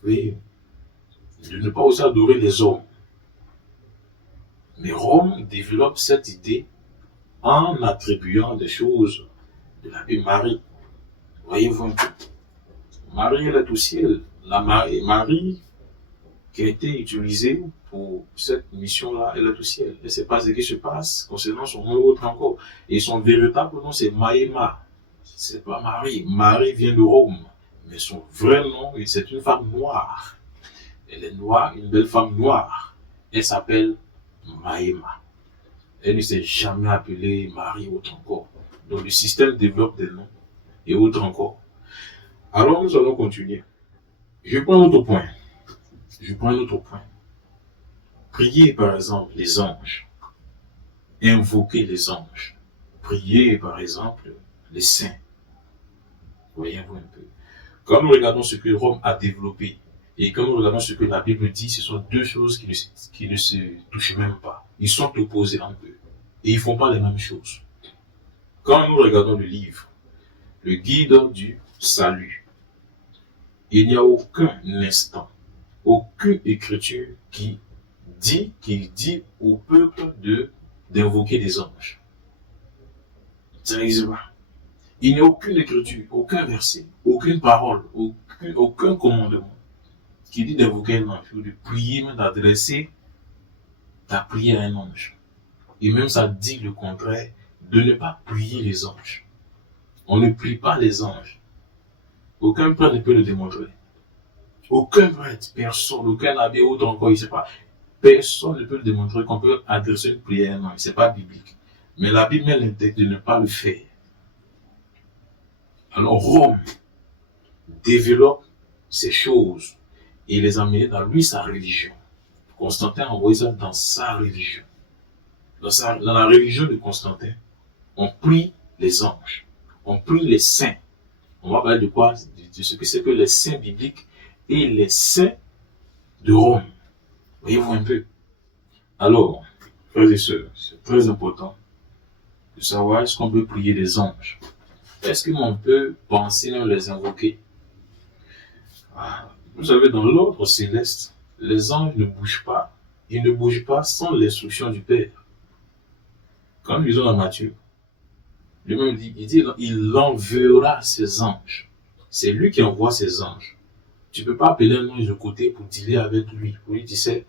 Oui. De ne pas aussi adorer les hommes. Mais Rome développe cette idée en attribuant des choses de la Bible. Marie. Voyez-vous un peu. Marie, elle est au ciel. Marie, qui a été utilisée pour cette mission-là, elle est au ciel. Elle ne sait pas ce qui se passe concernant son nom autre encore. Et son véritable nom, c'est Maïma. C'est pas Marie. Marie vient de Rome. Mais son vrai nom, c'est une femme noire. Elle est noire, une belle femme noire. Elle s'appelle Maïma. Elle ne s'est jamais appelée Marie autre encore. Donc le système développe des noms et autres encore. Alors nous allons continuer. Je prends un autre point. Prier par exemple les anges. Invoquer les anges. Prier par exemple les saints. Voyez-vous un peu. Quand nous regardons ce que Rome a développé et quand nous regardons ce que la Bible dit, ce sont deux choses qui ne se touchent même pas. Ils sont opposés entre eux. Et ils ne font pas les mêmes choses. Quand nous regardons le livre, le guide du salut, il n'y a aucun instant, aucune écriture qui dit au peuple d'invoquer des anges. Ça n'existe pas. Il n'y a aucune écriture, aucun verset, aucune parole, aucun commandement qui dit d'invoquer un ange, ou de prier, même d'adresser ta prière à un ange. Et même ça dit le contraire, de ne pas prier les anges. On ne prie pas les anges. Aucun prêtre ne peut le démontrer. Aucun prêtre, personne, aucun abbé, autre encore, il ne sait pas. Personne ne peut le démontrer qu'on peut adresser une prière à un ange. Ce n'est pas biblique. Mais la Bible met l'intérêt de ne pas le faire. Alors Rome développe ces choses et les a amenées dans sa religion. Constantin a envoyé ça dans sa religion. Dans la religion de Constantin, on prie les anges, on prie les saints. On va parler de quoi? De ce que c'est que les saints bibliques et les saints de Rome. Voyez-vous un peu. Alors, frères et sœurs, c'est très important de savoir est-ce qu'on peut prier les anges. Est-ce qu'on peut penser à les invoquer? Vous savez, dans l'ordre céleste, les anges ne bougent pas il ne bouge pas sans l'instruction du Père. Quand nous lisons dans Matthieu, lui-même dit, il enverra ses anges. C'est lui qui envoie ses anges. Tu ne peux pas appeler un ange de côté pour dealer avec lui. Pour lui dire,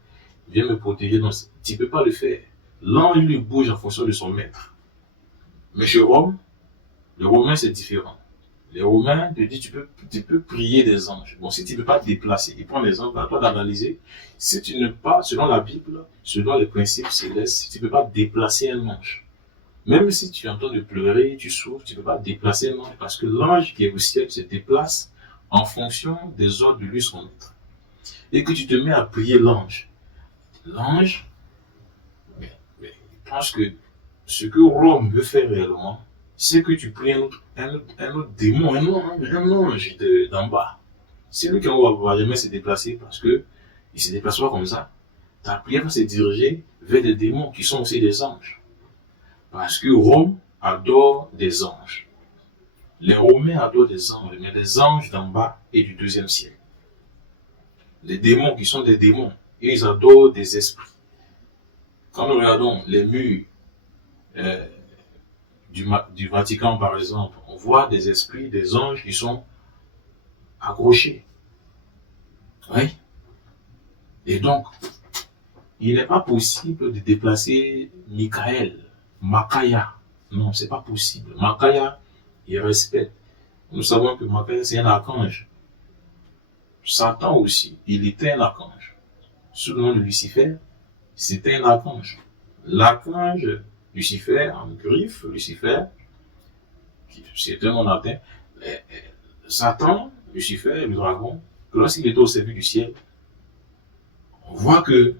viens me protéger. Non, tu ne peux pas le faire. L'ange, lui, bouge en fonction de son maître. Mais chez Rome, les Romains, c'est différent. Les Romains te disent, tu peux prier des anges. Bon, si tu ne peux pas te déplacer, ils prennent l'exemple à toi d'analyser. Si tu ne peux pas, selon la Bible, selon les principes célestes, si tu ne peux pas déplacer un ange, même si tu es en train de pleurer, tu souffres, tu ne peux pas déplacer un ange parce que l'ange qui est au ciel se déplace en fonction des ordres de lui, son maître. Et que tu te mets à prier l'ange. L'ange, mais je pense que ce que Rome veut faire réellement, c'est que tu pries un autre démon, un ange d'en bas. C'est lui qui va jamais se déplacer parce que il ne se déplace pas comme ça. Ta prière va se diriger vers des démons qui sont aussi des anges. Parce que Rome adore des anges. Les Romains adorent des anges, mais des anges d'en bas et du deuxième ciel. Les démons qui sont des démons, ils adorent des esprits. Quand nous regardons les murs du Vatican, par exemple, on voit des esprits, des anges qui sont accrochés. Oui. Et donc, il n'est pas possible de déplacer Michael, Makaya. Non, c'est pas possible. Makaya, il respecte. Nous savons que Makaya, c'est un archange. Satan aussi, il était un archange. Sous le nom de Lucifer, c'était un archange. L'archange Lucifer, en griffe, Lucifer, c'est un nom latin. Satan, Lucifer, le dragon, lorsqu'il était au service du ciel, on voit que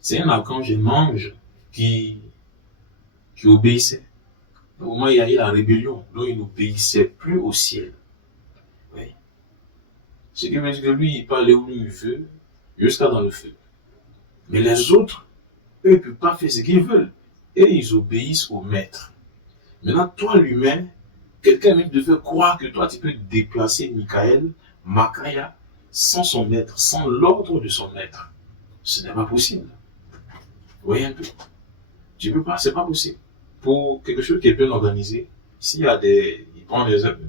c'est un archange, un ange qui obéissait. Au moment où il y a eu la rébellion, donc il n'obéissait plus au ciel. Oui. Ce qui veut dire que lui, il peut aller où il veut, jusqu'à dans le feu. Mais les autres, eux, ne peuvent pas faire ce qu'ils veulent. Et ils obéissent au maître. Maintenant, toi, l'humain, quelqu'un même devait croire que toi, tu peux déplacer Michael, Makaya, sans son maître, sans l'ordre de son maître. Ce n'est pas possible. Vous voyez un peu? Tu ne peux pas, c'est pas possible. Pour quelque chose qui est bien organisé, s'il y a il prend un exemple,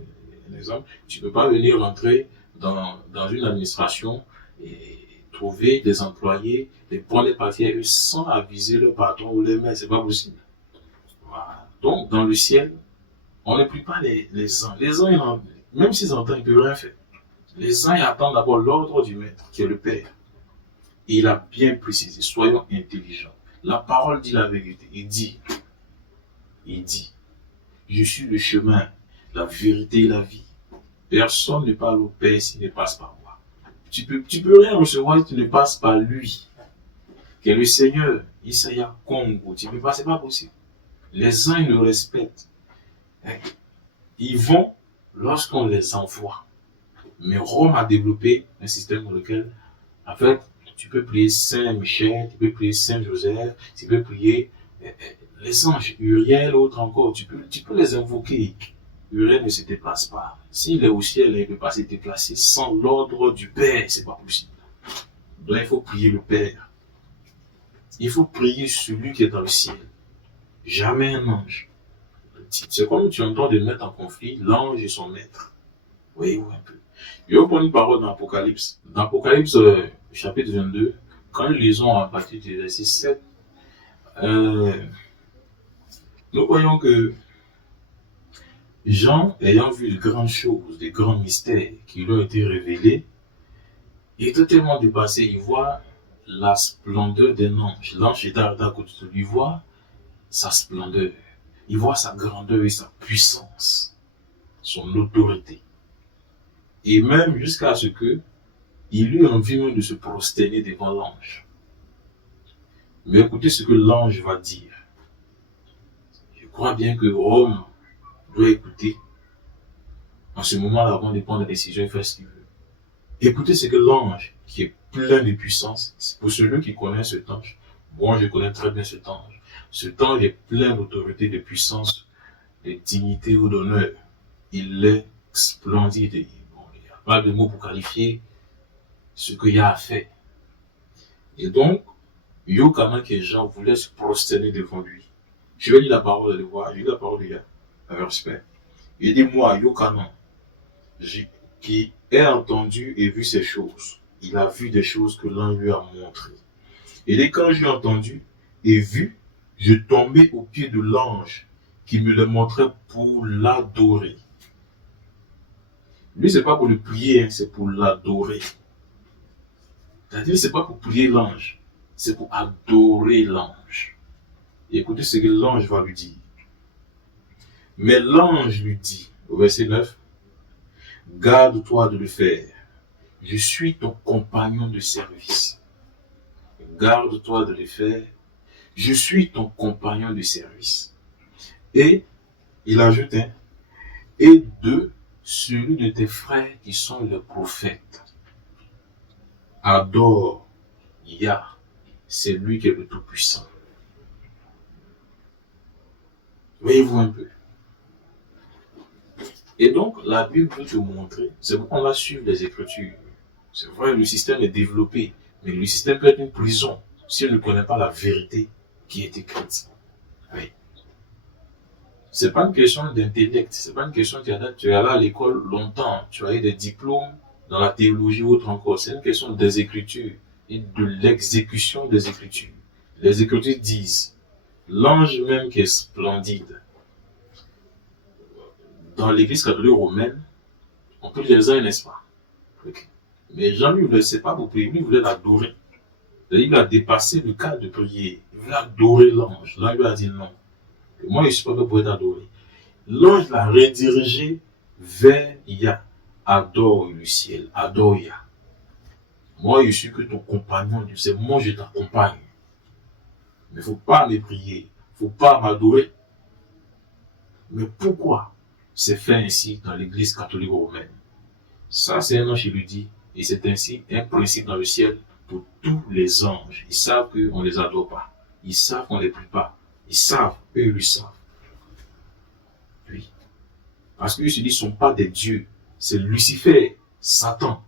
tu ne peux pas venir rentrer dans une administration et trouver des employés, les prendre les papiers sans aviser le patron ou les mains, c'est pas possible. Voilà. Donc, dans le ciel, on ne prie pas les anges. Les anges, même s'ils entendent, ils ne peuvent rien faire. Les anges attendent d'abord l'ordre du maître, qui est le Père. Et il a bien précisé, soyons intelligents. La parole dit la vérité. Il dit, je suis le chemin, la vérité et la vie. Personne ne parle au Père s'il ne passe par moi. Tu peux rien recevoir si tu ne passes par lui. Qui est le Seigneur, Isaiah Congo. Tu ne peux pas, c'est pas possible. Les uns, ils le respectent. Ils vont lorsqu'on les envoie. Mais Rome a développé un système dans lequel, en fait, tu peux prier Saint Michel, tu peux prier Saint Joseph, tu peux prier les anges, Uriel, autres encore, tu peux les invoquer. Uriel ne se déplace pas. S'il est au ciel, il ne peut pas se déplacer sans l'ordre du Père, c'est pas possible. Donc il faut prier le Père. Il faut prier celui qui est dans le ciel. Jamais un ange. C'est comme tu entends de mettre en conflit l'ange et son maître. Oui, un peu. Je vais prendre une parole dans l'Apocalypse. Dans l'Apocalypse, chapitre 22, quand nous lisons à partir du verset 7, nous voyons que Jean, ayant vu de grandes choses, des grands mystères qui lui ont été révélés, il est totalement dépassé. Il voit la splendeur d'un ange. L'ange est à côté de lui, voit sa splendeur. Il voit sa grandeur et sa puissance, son autorité. Et même jusqu'à ce que il eut envie même de se prosterner devant l'ange. Mais écoutez ce que l'ange va dire. Je crois bien que Rome doit écouter. En ce moment-là, avant de prendre la décision, il fait ce qu'il veut. Écoutez ce que l'ange, qui est plein de puissance, pour celui qui connaît cet ange, moi je connais très bien cet ange. Cet ange est plein d'autorité, de puissance, de dignité ou d'honneur. Il est splendide. Bon, il n'y a pas de mots pour qualifier ce qu'il y a à faire. Et donc, Yochanan et Jean voulaient se prosterner devant lui. Je vais lire la parole de voir, je lis la parole de Yah, avec respect. Il dit, moi, Yochanan, qui ai entendu et vu ces choses, il a vu des choses que l'un lui a montrées. Et dès quand j'ai entendu et vu, je tombais aux pieds de l'ange qui me le montrait pour l'adorer. Lui, c'est pas pour le prier, hein, c'est pour l'adorer. C'est-à-dire, c'est pas pour prier l'ange, c'est pour adorer l'ange. Et écoutez ce que l'ange va lui dire. Mais l'ange lui dit, au verset 9, garde-toi de le faire. Je suis ton compagnon de service. Garde-toi de le faire. Je suis ton compagnon de service. Et il ajoute, hein, et de celui de tes frères qui sont les prophètes. Adore Yah, c'est lui qui est le Tout-Puissant. Voyez-vous un peu. Et donc, la Bible peut te montrer, c'est pourquoi on va suivre les Écritures. C'est vrai, le système est développé, mais le système peut être une prison si on ne connaît pas la vérité qui est écrite. Oui. C'est pas une question d'intellect, c'est pas une question tu es allé à l'école longtemps, tu as eu des diplômes dans la théologie ou autre encore. C'est une question des Écritures et de l'exécution des Écritures. Les Écritures disent, l'ange même qui est splendide, dans l'église catholique romaine, on peut les uns, n'est-ce pas? Okay. Mais Jean, lui, ne le sait pas pour prier, lui, il voulait l'adorer. Il a dépassé le cadre de prier. Il voulait adorer l'ange. L'ange lui a dit non. Et moi, je ne suis pas fait pour être adoré. L'ange l'a redirigé vers Yah. Adore le ciel, adore Yah. Moi, je suis que ton compagnon. C'est moi, je t'accompagne. Mais il ne faut pas me prier. Il ne faut pas m'adorer. Mais pourquoi c'est fait ainsi dans l'église catholique romaine? Ça, c'est un ange qui lui dit, et c'est ainsi un principe dans le ciel pour tous les anges. Ils savent qu'on ne les adore pas. Ils savent qu'on ne les prie pas. Ils savent, eux, ils savent. Oui. Parce qu'eux se disent, ils ne sont pas des dieux. C'est Lucifer, Satan,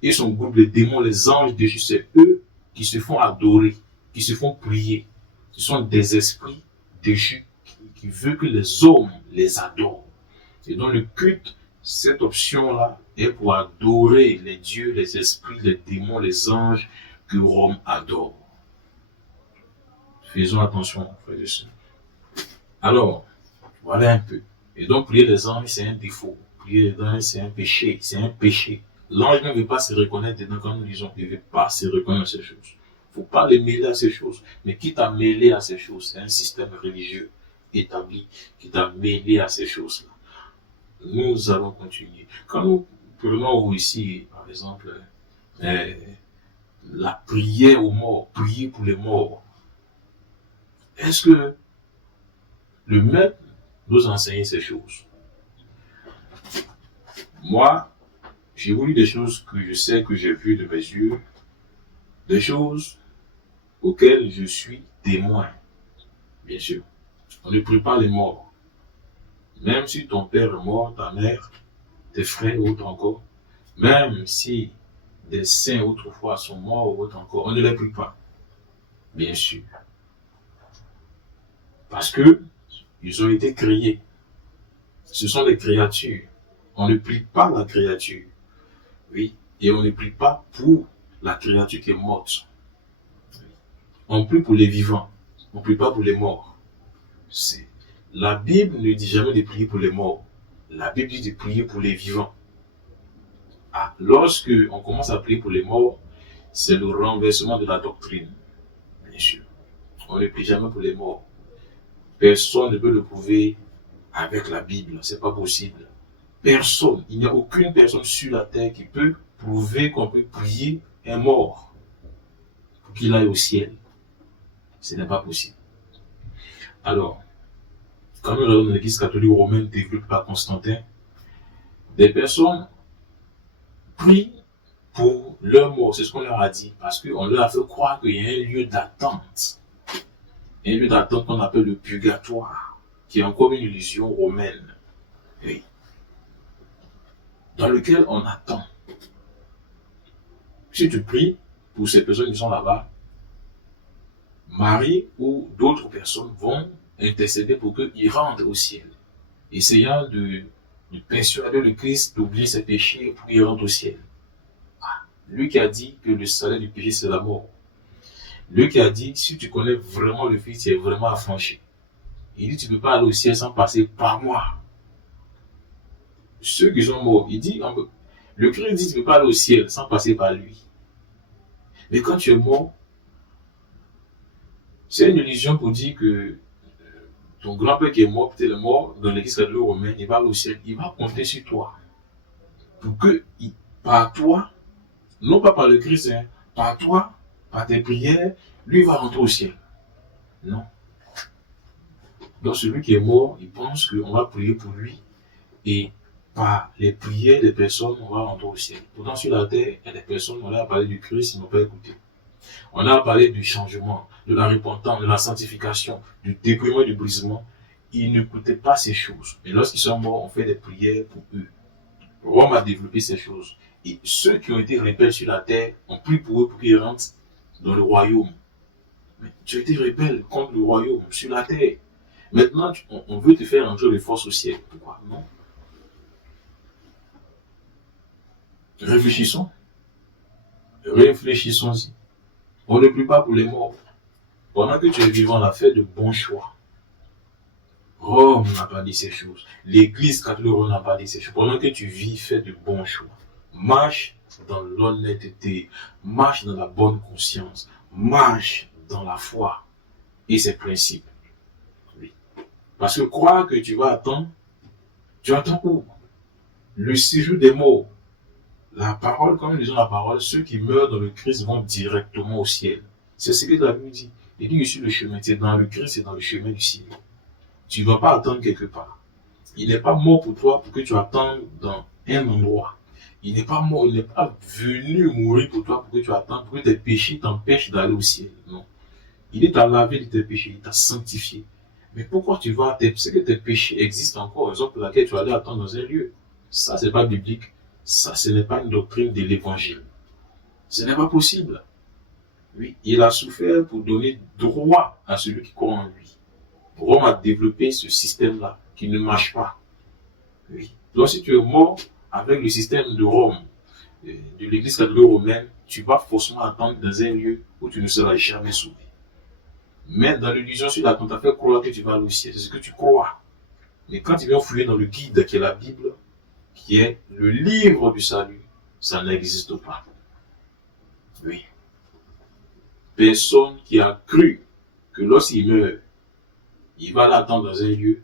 et son groupe, les démons, les anges de Dieu. C'est eux qui se font adorer, qui se font prier. Ce sont des esprits déchus qui veulent que les hommes les adorent. Et dans le culte, cette option-là est pour adorer les dieux, les esprits, les démons, les anges que Rome adore. Faisons attention, frères et sœurs. Alors, voilà un peu. Et donc, prier les anges, c'est un défaut. Prier les anges, c'est un péché. C'est un péché. L'ange ne veut pas se reconnaître dedans quand nous disons. Il ne veut pas se reconnaître à ces choses. Il ne faut pas les mêler à ces choses. Mais quitte à mêler à ces choses, c'est un système religieux établi qui t'a mêlé à ces choses-là. Nous allons continuer. Quand nous prenons ici, par exemple, la prière aux morts, prier pour les morts, est-ce que le maître nous enseigne ces choses? Moi, j'ai voulu des choses que je sais que j'ai vues de mes yeux, des choses auxquelles je suis témoin. Bien sûr, on ne prie pas les morts. Même si ton père est mort, ta mère, tes frères, autres encore, même si des saints autrefois sont morts ou autres encore, on ne les prie pas. Bien sûr. Parce que ils ont été créés. Ce sont des créatures. On ne prie pas la créature. Oui. Et on ne prie pas pour la créature qui est morte. On prie pour les vivants. On ne prie pas pour les morts. La Bible ne dit jamais de prier pour les morts. La Bible dit de prier pour les vivants. Ah, lorsque on commence à prier pour les morts, c'est le renversement de la doctrine. Bien sûr. On ne prie jamais pour les morts. Personne ne peut le prouver avec la Bible. C'est pas possible. Personne. Il n'y a aucune personne sur la terre qui peut prouver qu'on peut prier un mort pour qu'il aille au ciel. Ce n'est pas possible. Alors, quand nous allons dans l'église catholique romaine développée par Constantin, des personnes prient pour leur mort. C'est ce qu'on leur a dit. Parce qu'on leur a fait croire qu'il y a un lieu d'attente. Un lieu d'attente qu'on appelle le purgatoire, qui est encore une illusion romaine. Oui. Dans lequel on attend. Si tu pries pour ces personnes qui sont là-bas, Marie ou d'autres personnes vont intercéder pour qu'il rentre au ciel, essayant de persuader le Christ d'oublier ses péchés pour qu'il rentre au ciel. Lui qui a dit que le salaire du péché c'est la mort. Lui qui a dit, si tu connais vraiment le Fils, tu es vraiment affranchi. Il dit, tu ne peux pas aller au ciel sans passer par moi. Ceux qui sont morts, il dit, le Christ dit, tu ne peux pas aller au ciel sans passer par lui. Mais quand tu es mort, c'est une illusion pour dire que ton grand-père qui est mort, peut-être mort dans l'église catholique romaine, il va aller au ciel. Il va compter sur toi. Pour que, par toi, non pas par le Christ, hein, par toi, par tes prières, lui va rentrer au ciel. Non. Donc celui qui est mort, il pense qu'on va prier pour lui et par les prières des personnes, on va rentrer au ciel. Pourtant sur la terre, il y a des personnes, on a parlé du Christ, ils n'ont pas écouté. On a parlé du changement, de la repentance, de la sanctification, du dépouillement et du brisement. Ils n'écoutaient pas ces choses. Mais lorsqu'ils sont morts, on fait des prières pour eux. Rome a développé ces choses. Et ceux qui ont été rebelles sur la terre ont prié pour eux pour qu'ils rentrent dans le royaume. Mais tu as été rebelle contre le royaume sur la terre. Maintenant, on veut te faire entrer de force au ciel. Pourquoi? Non. Réfléchissons. Réfléchissons-y. On ne prie pas pour les morts. Pendant que tu es vivant, on a fait de bons choix. Rome n'a pas dit ces choses. L'église catholique n'a pas dit ces choses. Pendant que tu vis, fais de bons choix. Marche dans l'honnêteté. Marche dans la bonne conscience. Marche dans la foi et ses principes. Oui. Parce que croire que tu vas attendre, tu attends où? Le séjour des morts. La parole, comme nous disons la parole, ceux qui meurent dans le Christ vont directement au ciel. C'est ce que la Bible dit. Il dit que sur le chemin, tu es dans le Christ et dans le chemin du ciel. Tu ne vas pas attendre quelque part. Il n'est pas mort pour toi pour que tu attendes dans un endroit. Il n'est pas mort, il n'est pas venu mourir pour toi pour que tu attendes, pour que tes péchés t'empêchent d'aller au ciel. Non. Il t'a lavé de tes péchés, il t'a sanctifié. Mais pourquoi tu vas, c'est que tes péchés existent encore, raison pour laquelle tu vas aller attendre dans un lieu. Ça, c'est pas biblique. Ça, ce n'est pas une doctrine de l'évangile. Ce n'est pas possible. Oui, il a souffert pour donner droit à celui qui croit en lui. Rome a développé ce système-là, qui ne marche pas. Oui. Donc, si tu es mort avec le système de Rome, de l'église catholique romaine, tu vas forcément attendre dans un lieu où tu ne seras jamais sauvé. Mais dans l'illusion sur laquelle on t'a fait croire que tu vas aller au ciel, c'est ce que tu crois. Mais quand tu viens fouiller dans le guide qui est la Bible, qui est le livre du salut, ça n'existe pas. Oui. Personne qui a cru que lorsqu'il meurt, il va l'attendre dans un lieu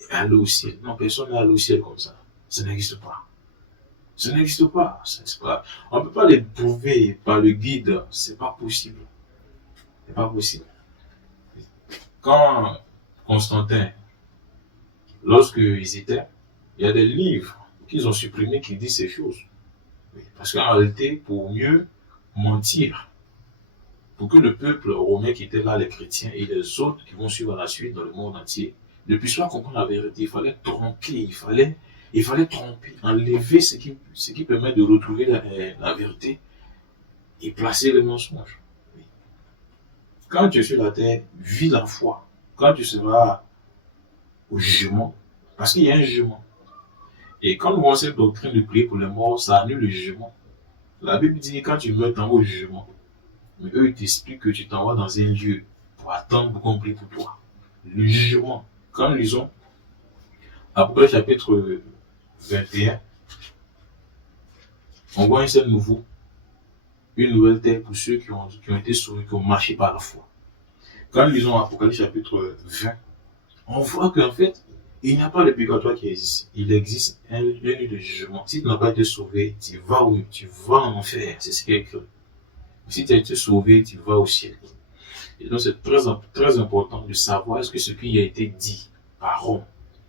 et aller au ciel. Non, personne n'est allé au ciel comme ça. Ça n'existe pas. Ça n'existe pas. On ne peut pas les prouver par le guide. C'est pas possible. C'est pas possible. Quand Constantin, lorsqu'ils étaient, il y a des livres qu'ils ont supprimés qui disent ces choses. Parce qu'en réalité, pour mieux mentir, pour que le peuple romain qui était là, les chrétiens et les autres qui vont suivre la suite dans le monde entier, ne puissent pas comprendre la vérité, il fallait tromper, il fallait tromper, enlever ce qui permet de retrouver la vérité et placer le mensonge. Quand tu es sur la terre, vis la foi. Quand tu seras au jugement, parce qu'il y a un jugement. Et quand nous voyons cette doctrine de prier pour les morts, ça annule le jugement. La Bible dit que quand tu meurs, tu envoies au jugement. Mais eux, ils t'expliquent que tu t'envoies dans un lieu pour attendre pour qu'on prie pour toi. Le jugement. Quand nous lisons Apocalypse chapitre 21, on voit un seul nouveau, une nouvelle terre pour ceux qui ont été sauvés, qui ont marché par la foi. Quand nous lisons Apocalypse chapitre 20, on voit qu'en fait, il n'y a pas de purgatoire qui existe. Il existe un lieu de jugement. Si tu n'as pas été sauvé, tu vas où? Tu vas en enfer. C'est ce qui est écrit. Si tu as été sauvé, tu vas au ciel. Et donc c'est très important de savoir est-ce que ce qui a été dit par Rome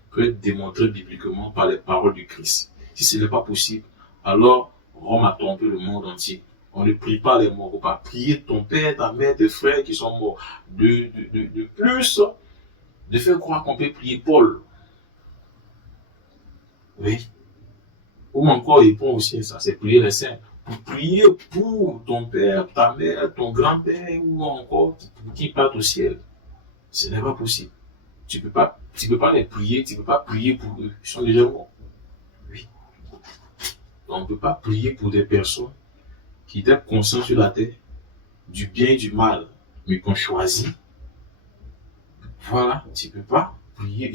peut être démontré bibliquement par les paroles du Christ. Si ce n'est pas possible, alors Rome a trompé le monde entier. On ne prie pas les morts, on ne peut pas prier ton père, ta mère, tes frères qui sont morts. De plus, de faire croire qu'on peut prier Paul. Oui. Ou encore, il prend aussi ça, c'est prier les saints. pour prier pour ton père, ta mère, ton grand-père ou encore qui partent au ciel. Ce n'est pas possible. Tu peux pas les prier, tu peux pas prier pour eux. Ils sont déjà morts. Oui. On ne peut pas prier pour des personnes qui étaient conscients sur la terre du bien et du mal, mais qu'on choisit. Voilà, tu ne peux pas prier.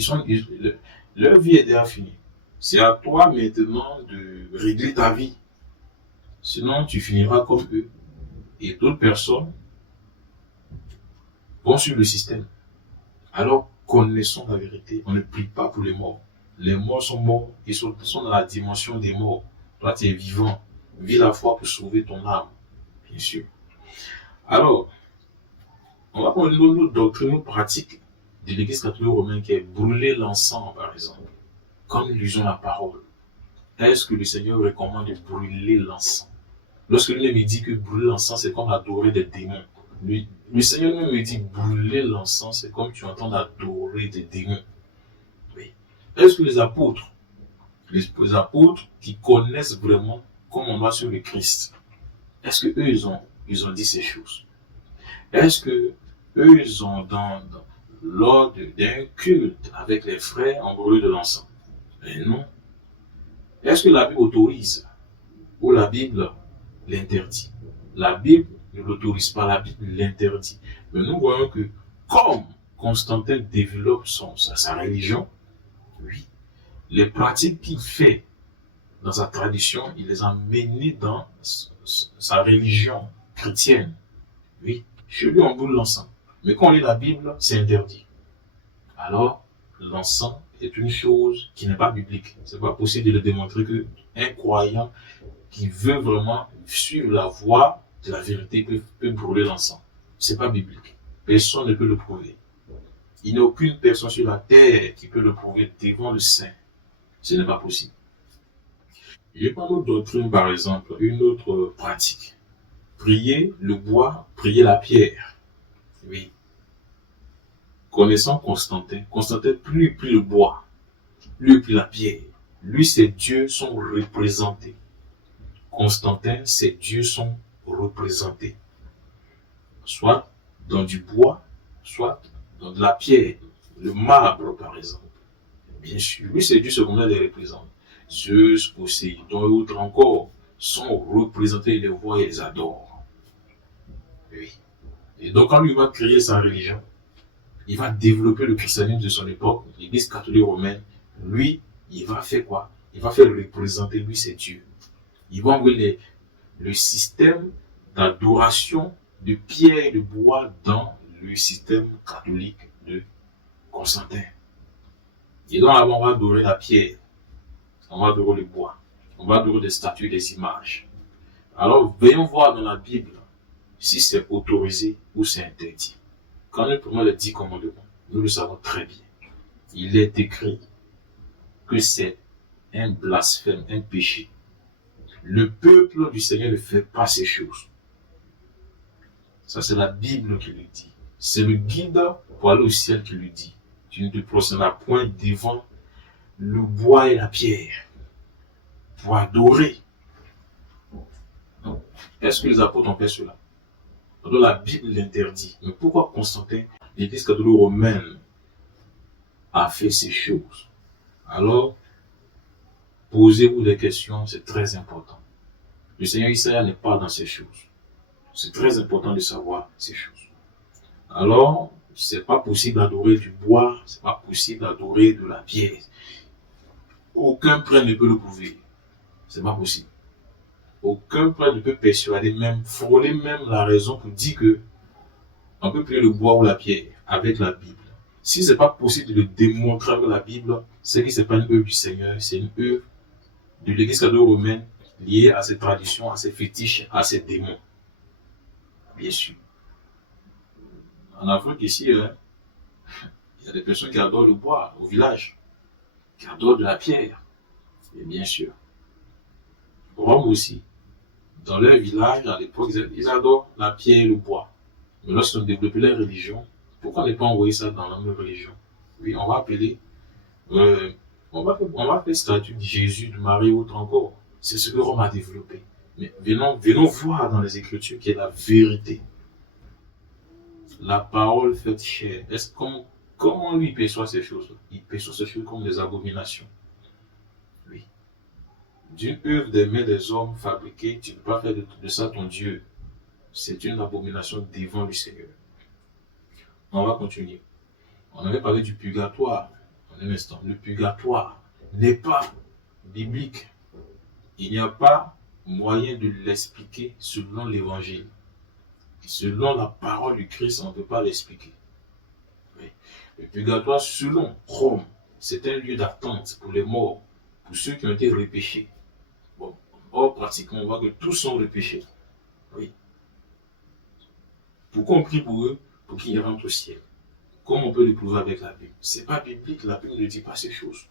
Leur vie est déjà finie. C'est à toi maintenant de régler ta vie. Sinon, tu finiras comme eux. Et d'autres personnes vont sur le système. Alors, connaissons la vérité. On ne prie pas pour les morts. Les morts sont morts. Ils sont dans la dimension des morts. Toi, tu es vivant. Vis la foi pour sauver ton âme. Bien sûr. Alors, on va prendre une autre doctrine, une autre pratique de l'Église catholique romaine qui est brûler l'encens, par exemple. Comme nous lisons la parole. Est-ce que le Seigneur recommande de brûler l'encens? Lorsque lui me dit que brûler l'encens, c'est comme adorer des démons. Le Seigneur me dit brûler l'encens, c'est comme tu entends adorer des démons. Oui. Est-ce que les apôtres qui connaissent vraiment comment on va sur le Christ, est-ce que eux ils ont dit ces choses? Est-ce que eux ils ont lors d'un culte avec les frères en brûlant de l'encens? Mais non. Est-ce que la Bible autorise ou la Bible l'interdit? La Bible ne l'autorise pas, la Bible l'interdit. Mais nous voyons que comme Constantin développe sa religion, oui, les pratiques qu'il fait dans sa tradition, il les a menées dans sa religion chrétienne. Oui, chez lui on brûle l'encens. Mais quand on lit la Bible, c'est interdit. Alors, l'encens est une chose qui n'est pas biblique. C'est pas possible de le démontrer qu'un croyant qui veut vraiment suivre la voie de la vérité peut brûler l'encens. C'est pas biblique. Personne ne peut le prouver. Il n'y a aucune personne sur la terre qui peut le prouver devant le Saint. Ce n'est pas possible. Je prends d'autres doctrines, par exemple, une autre pratique. Prier le bois, prier la pierre. Oui. Connaissant Constantin, plus le bois, plus la pierre. Lui, ses dieux sont représentés. Constantin, ses dieux sont représentés. Soit dans du bois, soit dans de la pierre, le marbre par exemple. Bien sûr, lui, ses dieux secondaires les représentent. Zeus, Poséidon et autres encore sont représentés, ils les voient et les adorent. Oui. Et donc, quand lui va créer sa religion, il va développer le christianisme de son époque, l'Église catholique romaine. Lui, il va faire quoi? Il va faire représenter lui ses dieux. Il va envoyer le système d'adoration de pierre et de bois dans le système catholique de Constantin. Et donc là, on va adorer la pierre, on va adorer le bois, on va adorer des statues, des images. Alors, veillons voir dans la Bible si c'est autorisé ou c'est interdit. Quand nous prenons les 10 commandements, nous le savons très bien. Il est écrit que c'est un blasphème, un péché. Le peuple du Seigneur ne fait pas ces choses. Ça, c'est la Bible qui le dit. C'est le guide pour aller au ciel qui le dit. Tu ne te prosterneras point devant le bois et la pierre pour adorer. Est-ce que les apôtres ont fait cela? Donc la Bible l'interdit. Mais pourquoi Constantin, l'Église catholique romaine, a fait ces choses? Alors, posez-vous des questions, c'est très important. Le Seigneur Israël n'est pas dans ces choses. C'est très important de savoir ces choses. Alors, c'est pas possible d'adorer du bois, c'est pas possible d'adorer de la pierre. Aucun prêtre ne peut le prouver. C'est pas possible. Aucun prêtre ne peut persuader, même frôler même la raison pour dire que on peut prier le bois ou la pierre avec la Bible. Si c'est pas possible de le démontrer avec la Bible, c'est que c'est pas une œuvre du Seigneur, c'est une œuvre de l'Église catholique romaine liée à ses traditions, à ses fétiches, à ses démons. Bien sûr. En Afrique ici, il y a des personnes qui adorent le bois au village, qui adorent de la pierre. Et bien sûr. Rome aussi. Dans leur village, à l'époque, ils adorent la pierre et le bois. Mais lorsqu'ils ont développé leur religion, pourquoi ne pas envoyer ça dans la même religion? Oui, on va appeler, on va faire statue de Jésus, de Marie ou autre encore. C'est ce que Rome a développé. Mais venons voir dans les Écritures qui est la vérité. La parole faite chair. Comment lui perçoit ces choses? Il perçoit ces choses comme des abominations. Oui. D'une œuvre des mains des hommes fabriquée, tu ne peux pas faire de ça ton Dieu. C'est une abomination devant le Seigneur. On va continuer. On avait parlé du purgatoire. En un instant. Le purgatoire n'est pas biblique. Il n'y a pas moyen de l'expliquer selon l'évangile. Selon la parole du Christ, on ne peut pas l'expliquer. Oui. Le purgatoire, selon Rome, c'est un lieu d'attente pour les morts, pour ceux qui ont été repêchés. Bon. Or, pratiquement, on voit que tous sont repêchés. Oui. Pourquoi on prie pour eux? Pour qu'ils rentrent au ciel. Comment on peut le prouver avec la Bible? Ce n'est pas biblique, la Bible ne dit pas ces choses.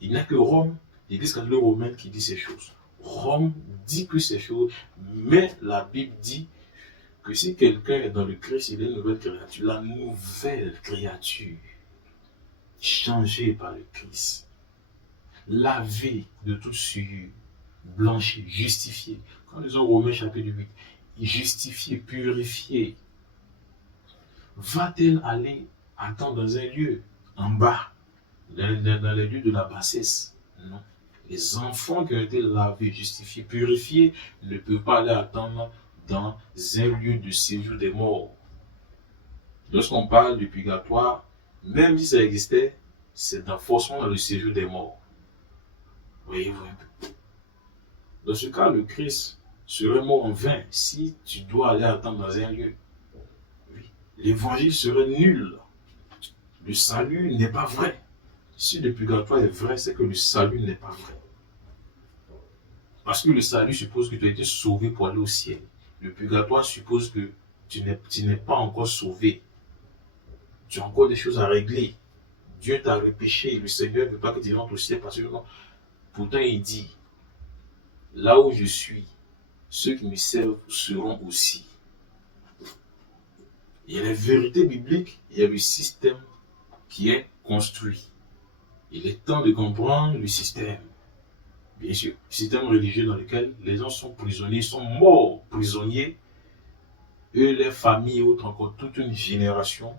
Il n'y a que Rome, l'Église catholique romaine qui dit ces choses. Rome dit que ces choses, mais la Bible dit que si quelqu'un est dans le Christ, il est une nouvelle créature. La nouvelle créature, changée par le Christ, lavée de toute souillure, blanchie, justifiée. Quand nous lisons Romains chapitre 8, justifiée, purifiée, va-t-elle aller attendre dans un lieu en bas, dans les lieux de la bassesse? Non. Les enfants qui ont été lavés, justifiés, purifiés ne peuvent pas aller attendre dans un lieu de séjour des morts. Lorsqu'on parle du purgatoire, même si ça existait, c'est forcément dans le séjour des morts. Voyez-vous un peu. Dans ce cas, le Christ serait mort en vain si tu dois aller attendre dans un lieu. Oui. L'évangile serait nul. Le salut n'est pas vrai. Si le purgatoire est vrai, c'est que le salut n'est pas vrai. Parce que le salut suppose que tu as été sauvé pour aller au ciel. Le purgatoire suppose que tu n'es pas encore sauvé. Tu as encore des choses à régler. Dieu t'a repêché. Le Seigneur ne veut pas que tu rentres au ciel parce que non. Pourtant, il dit, là où je suis, ceux qui me servent seront aussi. Il y a la vérité biblique, il y a le système qui est construit. Il est temps de comprendre le système. Bien sûr, le système religieux dans lequel les gens sont prisonniers, sont morts prisonniers, eux, les familles, autres encore, toute une génération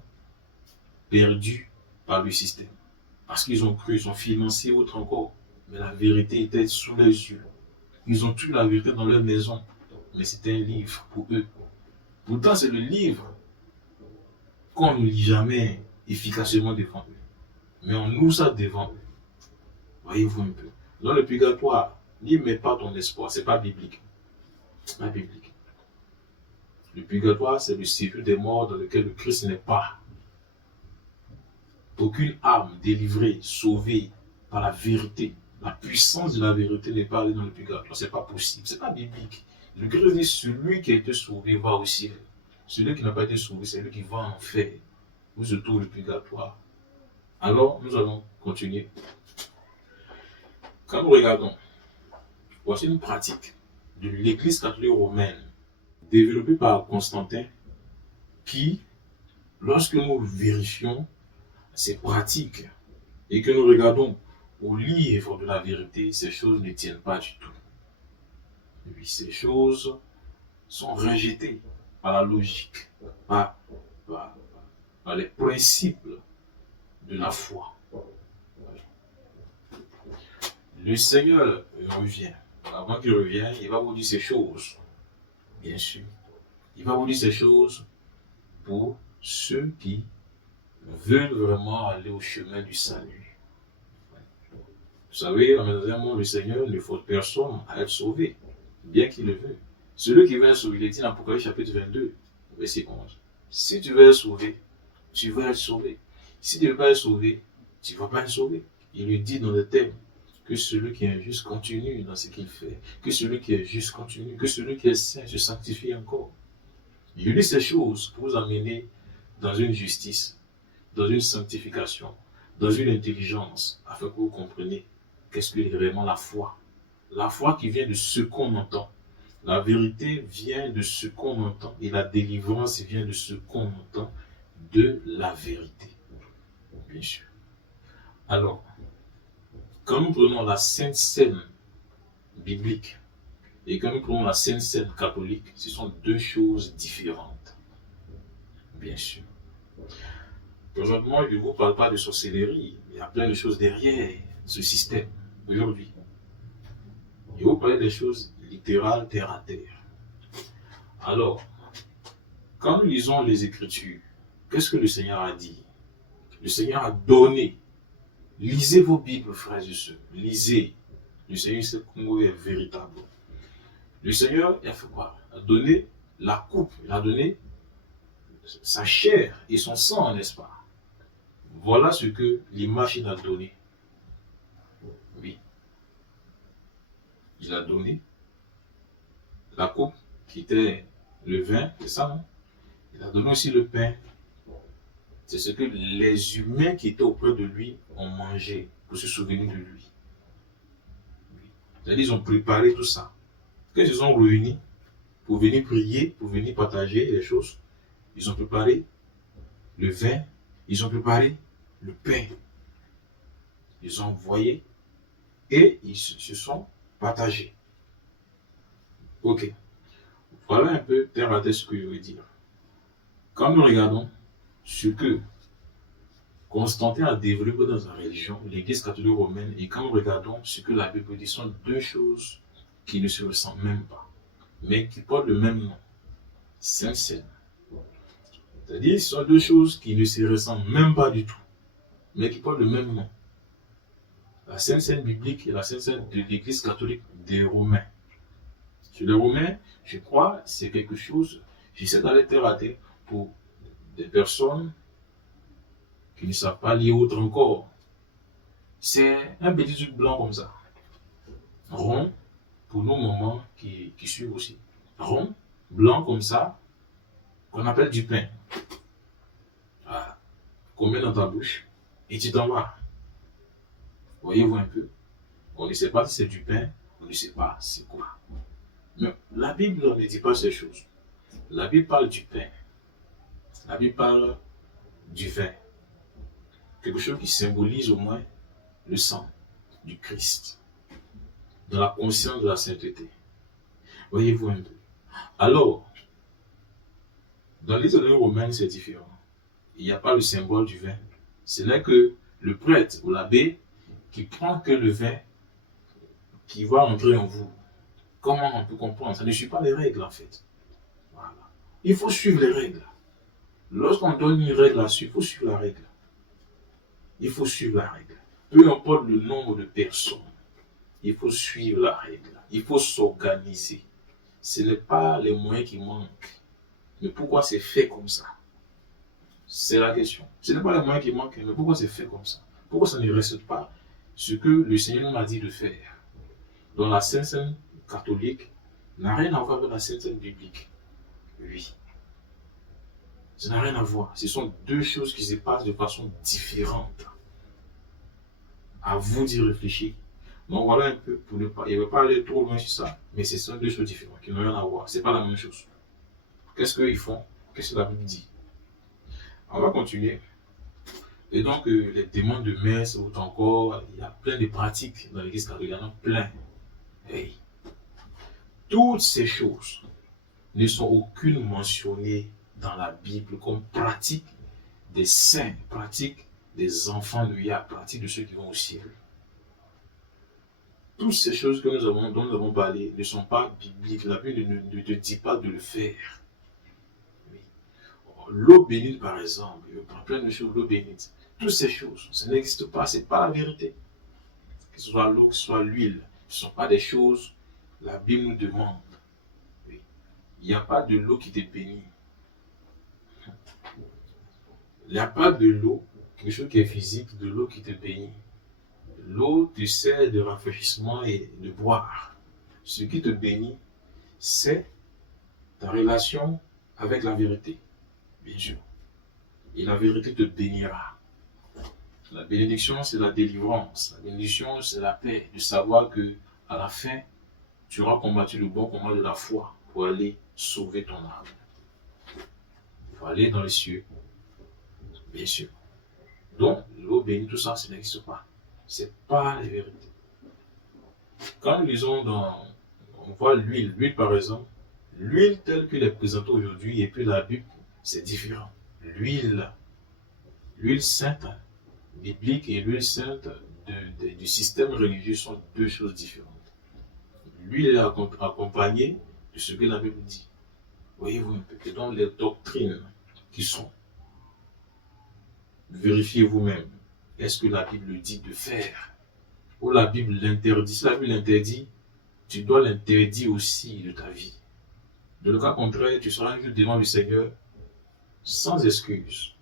perdue par le système. Parce qu'ils ont cru, ils ont financé, autre encore. Mais la vérité était sous les yeux. Ils ont eu la vérité dans leur maison. Mais c'était un livre pour eux. Pourtant, c'est le livre qu'on ne lit jamais efficacement devant eux. Mais on ouvre ça devant eux. Voyez-vous un peu. Dans le purgatoire, n'y mets pas ton espoir. Ce n'est pas biblique. Ce n'est pas biblique. Le purgatoire, c'est le séjour des morts dans lequel le Christ n'est pas. Aucune âme délivrée, sauvée par la vérité, la puissance de la vérité n'est pas allée dans le purgatoire. Ce n'est pas possible. Ce n'est pas biblique. Le Christ dit celui qui a été sauvé va au ciel. Celui qui n'a pas été sauvé, c'est lui qui va en enfer. Où se trouve le purgatoire? Alors, nous allons continuer. Quand nous regardons, voici une pratique de l'Église catholique romaine développée par Constantin qui, lorsque nous vérifions ces pratiques et que nous regardons au livre de la vérité, ces choses ne tiennent pas du tout. Et puis ces choses sont rejetées par la logique, par les principes de la foi. Le Seigneur revient. Avant qu'il revienne, il va vous dire ces choses. Bien sûr. Il va vous dire ces choses pour ceux qui veulent vraiment aller au chemin du salut. Vous savez, en un moment, le Seigneur ne force personne à être sauvé, bien qu'il le veuille. Celui qui veut être sauvé, il est dit dans Apocalypse chapitre 22, verset 11. Si tu veux être sauvé, tu vas être sauvé. Si tu ne veux pas être sauvé, tu ne vas pas être sauvé. Il lui dit dans le thème que celui qui est injuste continue dans ce qu'il fait, que celui qui est juste continue, que celui qui est saint se sanctifie encore. Il dit ces choses pour vous amener dans une justice, dans une sanctification, dans une intelligence, afin que vous compreniez qu'est-ce que vraiment la foi. La foi qui vient de ce qu'on entend. La vérité vient de ce qu'on entend et la délivrance vient de ce qu'on entend de la vérité. Bien sûr. Alors, quand nous prenons la Sainte Seine biblique et quand nous prenons la Sainte Seine catholique, ce sont deux choses différentes. Bien sûr. Présentement, je ne vous parle pas de sorcellerie. Il y a plein de choses derrière ce système aujourd'hui. Je vous parle des choses littérales, terre à terre. Alors, quand nous lisons les Écritures, qu'est-ce que le Seigneur a dit? Le Seigneur a donné. Lisez vos Bibles, frères et sœurs. Lisez. Le Seigneur sait comment il est véritable. Le Seigneur, il a fait quoi? Il a donné la coupe. Il a donné sa chair et son sang, n'est-ce pas? Voilà ce que l'image il a donné. Oui. Il a donné la coupe qui était le vin, c'est ça, non? Il a donné aussi le pain. C'est ce que les humains qui étaient auprès de lui ont mangé pour se souvenir de lui. Oui. C'est-à-dire ils ont préparé tout ça. Quand ils sont réunis pour venir prier, pour venir partager les choses, ils ont préparé le vin, ils ont préparé le pain. Ils ont envoyé et ils se sont partagés. Ok. Voilà un peu terre à terre ce que je veux dire. Quand nous regardons ce que Constantin a développé dans sa religion, l'Église catholique romaine, et quand nous regardons ce que la Bible dit, ce sont deux choses qui ne se ressemblent même pas, mais qui portent le même nom, Sainte Seine. C'est-à-dire, ce sont deux choses qui ne se ressemblent même pas du tout, mais qui portent le même nom. La Sainte Seine biblique et la Sainte Seine de l'Église catholique des Romains. Sur les Romains, je crois, c'est quelque chose, j'essaie d'aller terre à terre pour des personnes qui ne savent pas lire autre encore. C'est un petit truc blanc comme ça. Rond, pour nos mamans qui suivent aussi. Rond, blanc comme ça, qu'on appelle du pain. Voilà. Qu'on met dans ta bouche et tu t'en vas. Voyez-vous un peu? On ne sait pas si c'est du pain, on ne sait pas c'est quoi. Mais la Bible ne dit pas ces choses. La Bible parle du pain. La Bible parle du vin. Quelque chose qui symbolise au moins le sang du Christ. Dans la conscience de la sainteté. Voyez-vous un peu. Alors, dans les églises romaines, c'est différent. Il n'y a pas le symbole du vin. Ce n'est que le prêtre ou l'abbé qui prend que le vin qui va entrer en vous. Comment on peut comprendre? Ça ne suit pas les règles en fait. Voilà. Il faut suivre les règles. Lorsqu'on donne une règle à suivre, il faut suivre la règle. Il faut suivre la règle. Peu importe le nombre de personnes, il faut suivre la règle. Il faut s'organiser. Ce n'est pas les moyens qui manquent. Mais pourquoi c'est fait comme ça? C'est la question. Ce n'est pas les moyens qui manquent, mais pourquoi c'est fait comme ça? Pourquoi ça ne reste pas ce que le Seigneur nous a dit de faire? Donc la Sainte Seine catholique n'a rien à voir avec la Sainte Seine biblique. Oui. Ça n'a rien à voir. Ce sont deux choses qui se passent de façon différente. À vous d'y réfléchir. Donc voilà un peu, pour ne pas, il ne veut pas aller trop loin sur ça, mais ce sont deux choses différentes qui n'ont rien à voir. Ce n'est pas la même chose. Qu'est-ce qu'ils font? Qu'est-ce que la Bible dit? On va continuer. Et donc, les demandes de messe, ou encore, il y a plein de pratiques dans l'église catholique, il y en a plein. Hey. Toutes ces choses ne sont aucune mentionnées dans la Bible comme pratique des saints, pratique des enfants de Yah, pratique de ceux qui vont au ciel. Toutes ces choses que dont nous avons parlé ne sont pas bibliques. La Bible ne te dit pas de le faire. Oui. L'eau bénite, par exemple, il prend plein de choses, l'eau bénite. Toutes ces choses, ça n'existe pas, ce n'est pas la vérité. Que ce soit l'eau, que ce soit l'huile, ce ne sont pas des choses que la Bible nous demande. Oui. Il n'y a pas de l'eau qui te bénit. Il n'y a pas de l'eau, quelque chose qui est physique, de l'eau qui te bénit. L'eau te sert de rafraîchissement et de boire. Ce qui te bénit, c'est ta relation avec la vérité, bien sûr. Et la vérité te bénira. La bénédiction, c'est la délivrance. La bénédiction, c'est la paix. De savoir que à la fin, tu auras combattu le bon combat de la foi pour aller sauver ton âme. Pour aller dans les cieux, bien sûr. Donc, l'eau bénie, tout ça, ça n'existe pas. Ce n'est pas la vérité. Quand nous lisons dans On voit l'huile. L'huile, par exemple, l'huile telle qu'elle est présentée aujourd'hui et puis la Bible, c'est différent. L'huile sainte biblique et l'huile sainte du système religieux sont deux choses différentes. L'huile est accompagnée de ce que la Bible dit. Voyez-vous un peu, et donc les doctrines qui sont. Vérifiez vous-même. Est-ce que la Bible dit de faire? Ou la Bible l'interdit? Si la Bible l'interdit, tu dois l'interdire aussi de ta vie. De le cas contraire, tu seras un jour devant le Seigneur sans excuse.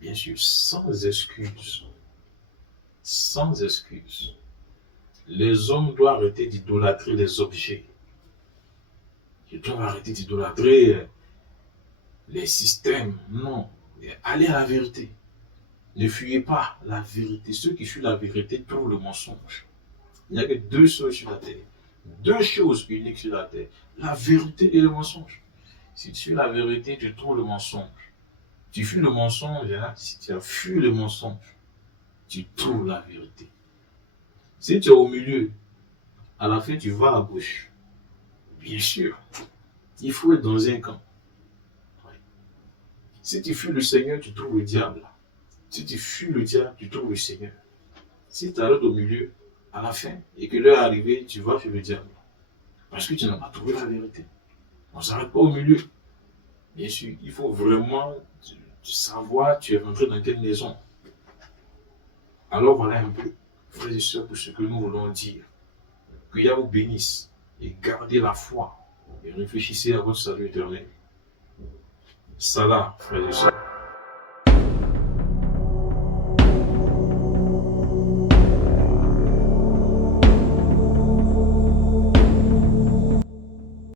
Bien sûr, sans excuse. Sans excuse. Les hommes doivent arrêter d'idolâtrer les objets. Ils doivent arrêter d'idolâtrer les systèmes. Non. Allez à la vérité. Ne fuyez pas la vérité. Ceux qui fuient la vérité trouvent le mensonge. Il n'y a que deux choses sur la terre. Deux choses uniques sur la terre. La vérité et le mensonge. Si tu fuis la vérité, tu trouves le mensonge. Tu fuis le mensonge, hein? Si tu as fui le mensonge, tu trouves la vérité. Si tu es au milieu, à la fin, tu vas à gauche. Bien sûr, il faut être dans un camp. Si tu fuis le Seigneur, tu trouves le diable. Si tu fuis le diable, tu trouves le Seigneur. Si tu arrêtes au milieu, à la fin, et que l'heure est arrivée, tu vas chez le diable. Parce que tu n'as pas trouvé la vérité. On ne s'arrête pas au milieu. Bien sûr, il faut vraiment savoir tu es rentré dans quelle maison. Alors voilà un peu, frères et sœurs, pour ce que nous voulons dire. Que Yahweh vous bénisse et gardez la foi et réfléchissez à votre salut éternel. Salah, frères et sœurs.